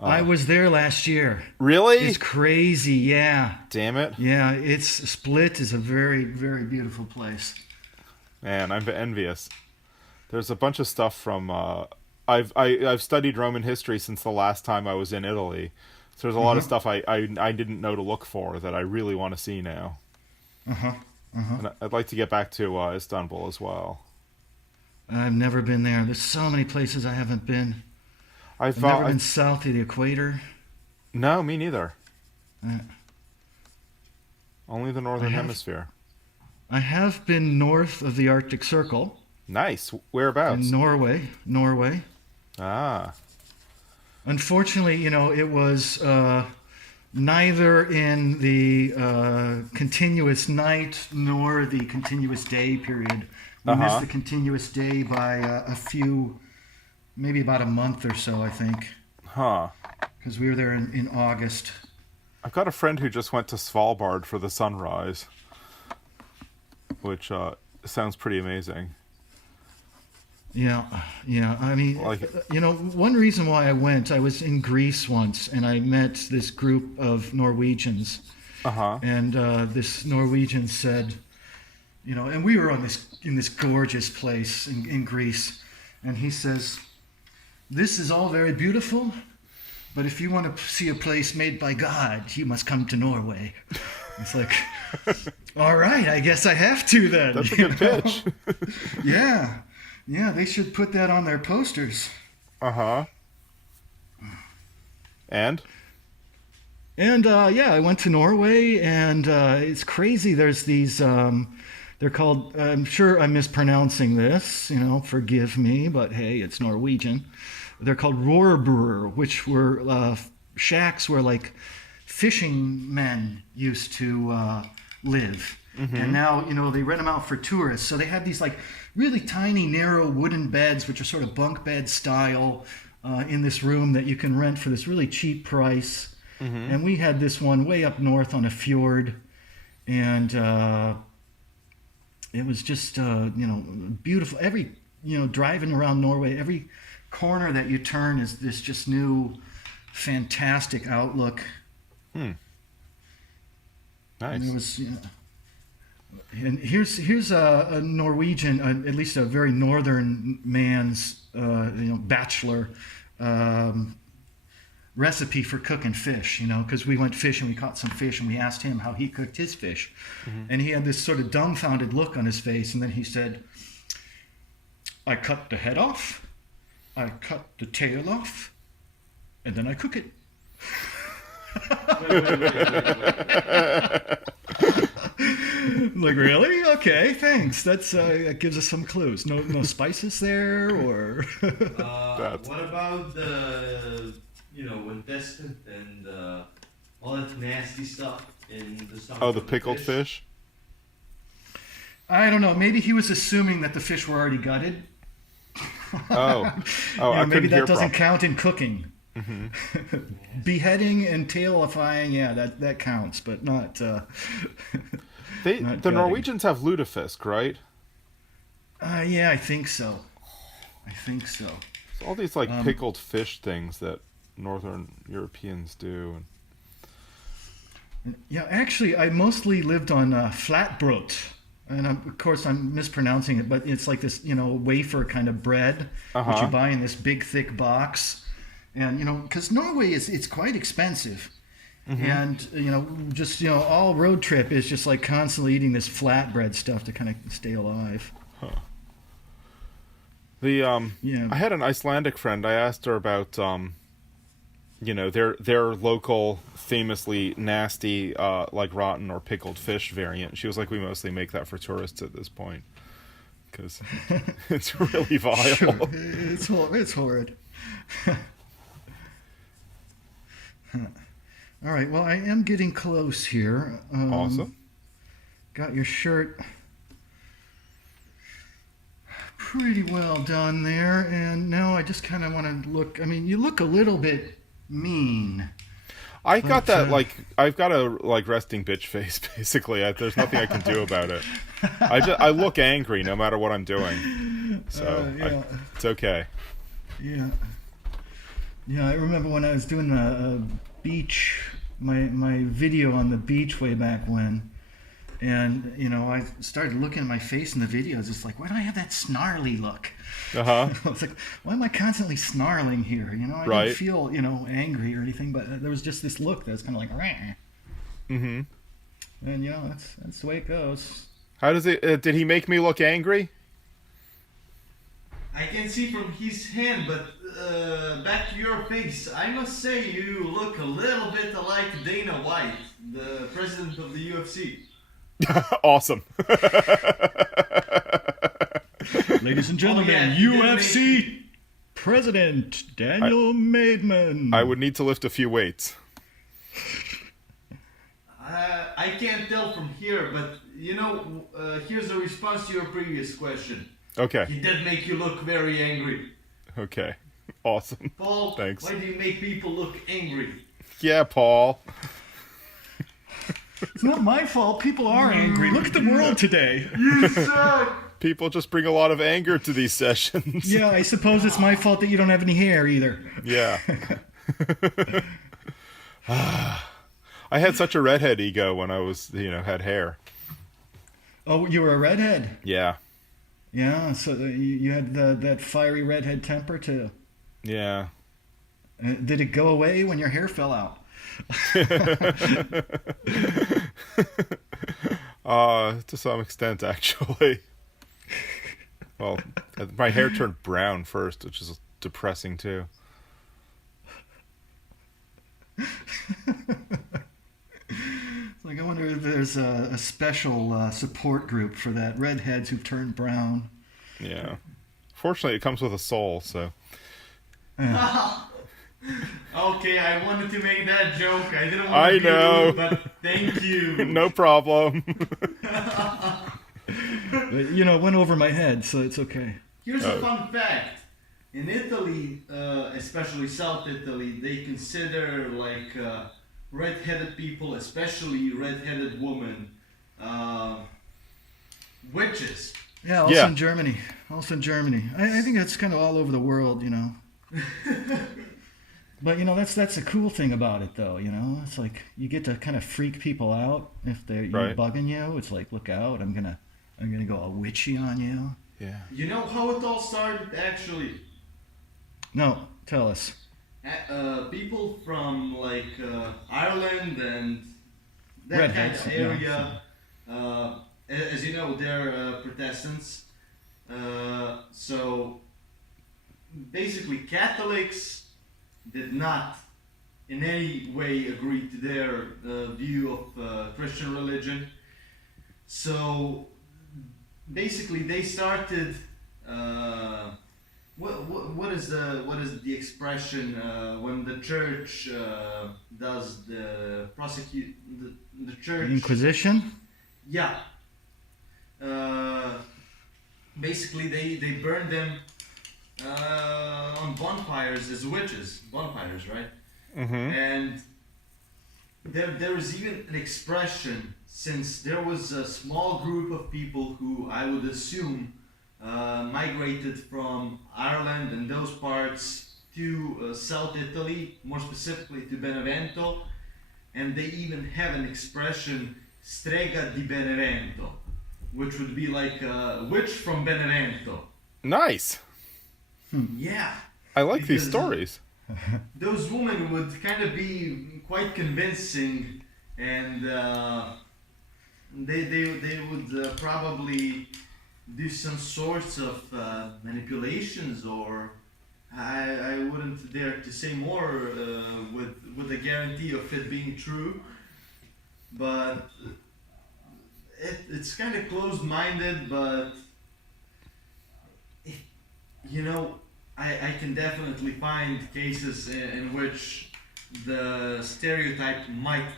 I was there last year. Really? It's crazy, yeah. Damn it. Yeah, Split is a very, very beautiful place. Man, I'm envious. There's a bunch of stuff from I've studied Roman history since the last time I was in Italy. So there's a lot of stuff I didn't know to look for that I really want to see now. And I'd like to get back to Istanbul as well. I've never been there. There's so many places I haven't been. I've never been south of the equator. No, me neither. Only the northern hemisphere. I have been north of the Arctic Circle. Nice. Whereabouts? In Norway. Ah. Unfortunately, you know, it was neither in the continuous night nor the continuous day period. We missed the continuous day by a few, maybe about a month or so, I think. Huh. Because we were there in August. I've got a friend who just went to Svalbard for the sunrise, which sounds pretty amazing. Yeah. I mean, you know, one reason why I went, I was in Greece once, and I met this group of Norwegians. And this Norwegian said, you know, and we were in this gorgeous place in Greece, and he says, "This is all very beautiful, but if you want to see a place made by God, you must come to Norway." It's like, all right, I guess I have to then. That's a good pitch. Yeah, they should put that on their posters. And I went to Norway, and it's crazy. There's these, they're called, I'm sure I'm mispronouncing this, you know, forgive me, but hey, it's Norwegian. They're called roerbur, which were shacks where like fishing men used to live. And now, they rent them out for tourists. So they have these like really tiny, narrow wooden beds, which are sort of bunk bed style, in this room that you can rent for this really cheap price. And we had this one way up north on a fjord, and it was just beautiful. Every driving around Norway, every corner that you turn is this just new, fantastic outlook. Nice. And it was, and here's a Norwegian, at least a very northern man's, bachelor recipe for cooking fish. Because we went fishing, we caught some fish, and we asked him how he cooked his fish, and he had this sort of dumbfounded look on his face, and then he said, "I cut the head off, I cut the tail off, and then I cook it." Like, really? Okay, thanks. That gives us some clues. No spices there, or what about the intestine and all that nasty stuff in the stomach? Oh, the pickled fish? I don't know. Maybe he was assuming that the fish were already gutted. I maybe couldn't that hear doesn't properly. count in cooking. Beheading and tailifying, yeah, that counts, but not. Not The gutting. Norwegians have lutefisk, right? Yeah, I think so. It's all these like pickled fish things that Northern Europeans do. Yeah, actually, I mostly lived on flatbrot. And of course, I'm mispronouncing it, but it's like this, wafer kind of bread, which you buy in this big, thick box. And, because Norway it's quite expensive. And, all road trip is just like constantly eating this flatbread stuff to kind of stay alive. I had an Icelandic friend. I asked her about, their local, famously nasty, like rotten or pickled fish variant. She was like, "We mostly make that for tourists at this point because it's really vile." Sure. It's horrid. All right. Well, I am getting close here. Awesome. Got your shirt pretty well done there, and now I just kind of want to look. I mean, you look a little bit mean. I've got a resting bitch face. Basically, there's nothing I can do about it. I look angry no matter what I'm doing, so it's okay. Yeah. Yeah, I remember when I was doing the beach, my video on the beach way back when, and I started looking at my face in the videos. It's like, why do I have that snarly look? I was like, why am I constantly snarling here? I didn't feel angry or anything, but there was just this look that was kind of like, rah. And that's the way it goes. How does it? Did he make me look angry? I can see from his hand, but back to your face, I must say you look a little bit like Dana White, the president of the UFC. Awesome. Ladies and gentlemen, UFC President Daniel Maidman. I would need to lift a few weights. I can't tell from here, but here's a response to your previous question. Okay. He did make you look very angry. Okay. Awesome. Paul, thanks. Why do you make people look angry? Yeah, Paul. It's not my fault. People are angry. Look at the world today. You suck! People just bring a lot of anger to these sessions. Yeah, I suppose it's my fault that you don't have any hair either. Yeah. I had such a redhead ego when I was, had hair. Oh, you were a redhead? Yeah. Yeah, so you had that fiery redhead temper too. Yeah. Did it go away when your hair fell out? To some extent, actually. Well, my hair turned brown first, which is depressing too. Like, I wonder if there's a special support group for that, redheads who've turned brown. Yeah. Fortunately, it comes with a soul, so. Okay, I wanted to make that joke. I didn't want to be rude, but thank you. No problem. You know, it went over my head, so it's okay. Here's a fun fact. In Italy, especially South Italy, they consider like red-headed people, especially red-headed women, witches. Yeah, also Yeah. in Germany. Also in Germany. I think that's kind of all over the world, you know. But you know, that's a cool thing about it, though. You know, it's like you get to kind of freak people out if they're Right. bugging you. It's like, look out! I'm gonna go all witchy on you. Yeah. You know how it all started, actually? No, tell us. People from like Ireland and that Redheads, kind of yeah. area, as you know, they're Protestants. So basically, Catholics did not in any way agree to their view of Christian religion. So basically, they started. What is the expression when the church does the prosecute the church? Inquisition. Yeah. Basically, they burn them on bonfires as witches. Bonfires, right? Mm-hmm. And there was even an expression, since there was a small group of people who I would assume migrated from Ireland and those parts to South Italy, more specifically to Benevento, and they even have an expression, strega di Benevento, which would be like a witch from Benevento. Nice. Yeah. I like these Because stories. those women would kind of be quite convincing, and they would probably do some sorts of manipulations, or I wouldn't dare to say more with a guarantee of it being true, but it's kind of closed-minded, but you know, I can definitely find cases in which the stereotype might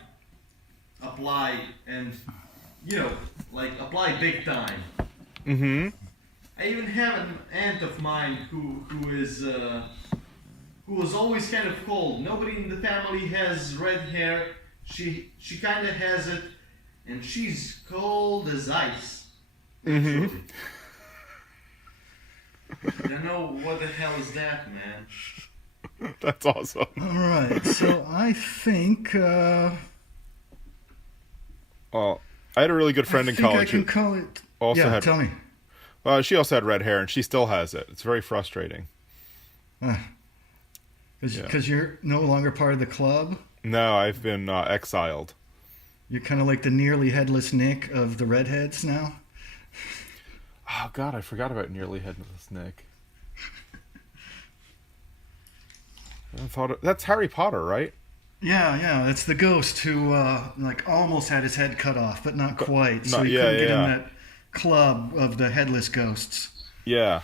apply, and you know, like apply big time. Mm-hmm. I even have an aunt of mine who was always kind of cold. Nobody in the family has red hair. She kind of has it, and she's cold as ice. Mm-hmm. Literally. I don't know what the hell is that, man. That's awesome. All right, so I think Well, I had a really good friend in college I can who call it. also Yeah, had. tell me. She also had red hair, and she still has it. It's very frustrating. Because you're no longer part of the club. No, I've been exiled. You're kind of like the nearly headless Nick of the redheads now. Oh God, I forgot about Nearly Headless Nick. That's Harry Potter, right? Yeah, that's the ghost who like almost had his head cut off, but not quite. So he couldn't get in that club of the headless ghosts. Yeah.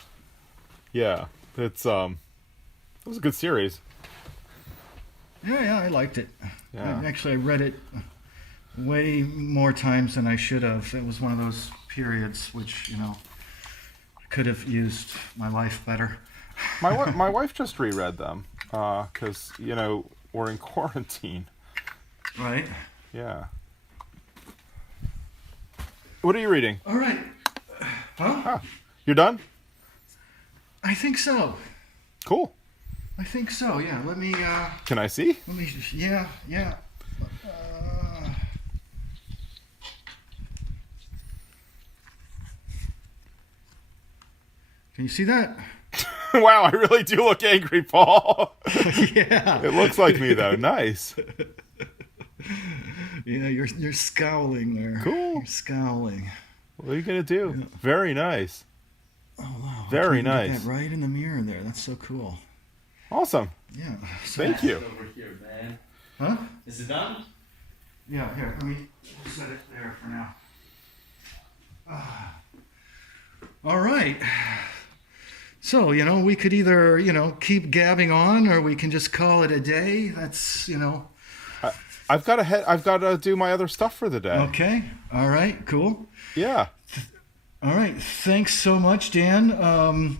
It's it was a good series. Yeah, I liked it. Yeah. I read it way more times than I should have. It was one of those periods which, you know, could have used my life better. My wife just reread them because you know we're in quarantine. Right. Yeah. What are you reading? All right. Huh? Ah, you're done? I think so. Cool. I think so. Yeah. Let me. Can I see? Yeah. Can you see that? Wow, I really do look angry, Paul. Yeah. It looks like me though. Nice. Yeah, you're scowling there. Cool. You're scowling. What are you gonna do? Yeah. Very nice. Oh wow. Very I can't get nice. that right in the mirror there. That's so cool. Awesome. Yeah. So, Thank you. Over here, man. Huh? Is it done? Yeah. Here. Let me set it there for now. All right. So, you know, we could either, you know, keep gabbing on, or we can just call it a day. That's, you know. I've got to do my other stuff for the day. Okay. All right. Cool. Yeah. All right. Thanks so much, Dan.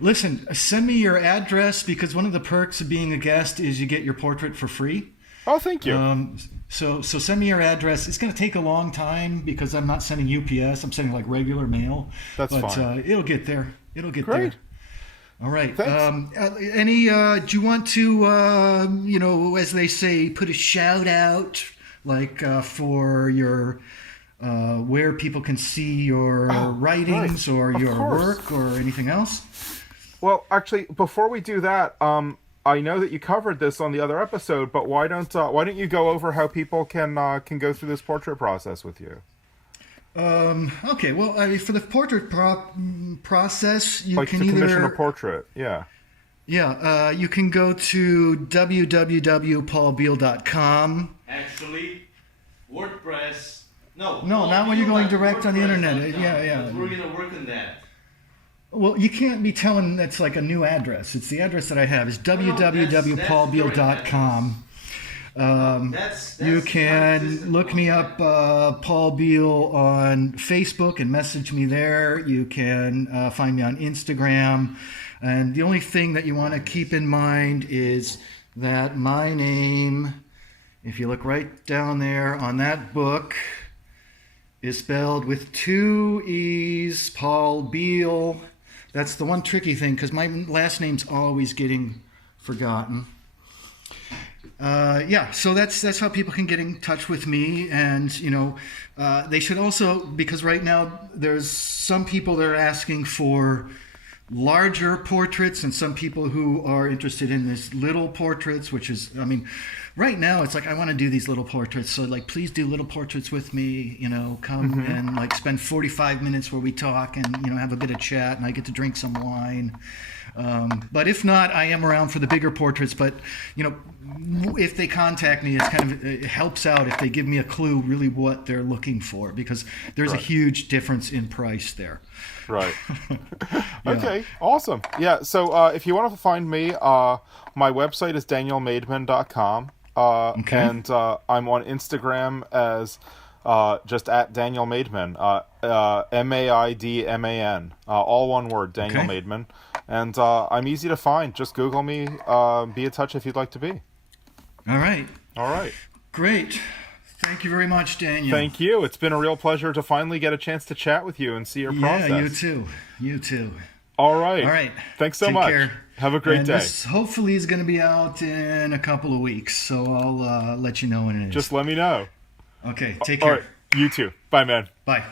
Listen, send me your address because one of the perks of being a guest is you get your portrait for free. Oh, thank you. So send me your address. It's going to take a long time because I'm not sending UPS. I'm sending like regular mail. That's but, fine. It'll get there. It'll get Great. there. All right. Thanks. Do you want to, as they say, put a shout out like for your where people can see your writings right. or Of your course. work or anything else? Well, actually, before we do that, I know that you covered this on the other episode, but why don't you go over how people can go through this portrait process with you? Okay. Well, for the portrait process, you Like can to commission either a portrait, yeah. Yeah, you can go to www.paulbeal.com. Actually, WordPress. No, No, not when you're going direct on the internet. WordPress.com, Yeah. but we're gonna work on that. Well, you can't be telling that's like a new address. It's the address that I have. It's www.paulbeal.com. You can look me up, Paul Beal, on Facebook and message me there. You can find me on Instagram. And the only thing that you want to keep in mind is that my name, if you look right down there on that book, is spelled with 2 E's, Paul Beal. That's the one tricky thing because my last name's always getting forgotten. So that's how people can get in touch with me, and they should also, because right now there's some people that are asking for larger portraits and some people who are interested in this little portraits, which is, right now it's like I want to do these little portraits, so like please do little portraits with me, come and like spend 45 minutes where we talk and have a bit of chat and I get to drink some wine. But if not, I am around for the bigger portraits. But if they contact me, it helps out if they give me a clue really what they're looking for, because there's a huge difference in price there. Right. Okay, awesome. Yeah, so if you want to find me, my website is danielmaidman.com. And I'm on Instagram as just at Daniel Maidman, Maidman, all one word, Daniel Maidman. And I'm easy to find. Just Google me. Be in touch if you'd like to be. All right. Great. Thank you very much, Daniel. Thank you. It's been a real pleasure to finally get a chance to chat with you and see your process. Yeah, you too. All right. Thanks so much. Care. Have a great day. This hopefully is going to be out in a couple of weeks, so I'll let you know when it is. Just let me know. Okay, take care. All right. You too. Bye, man. Bye.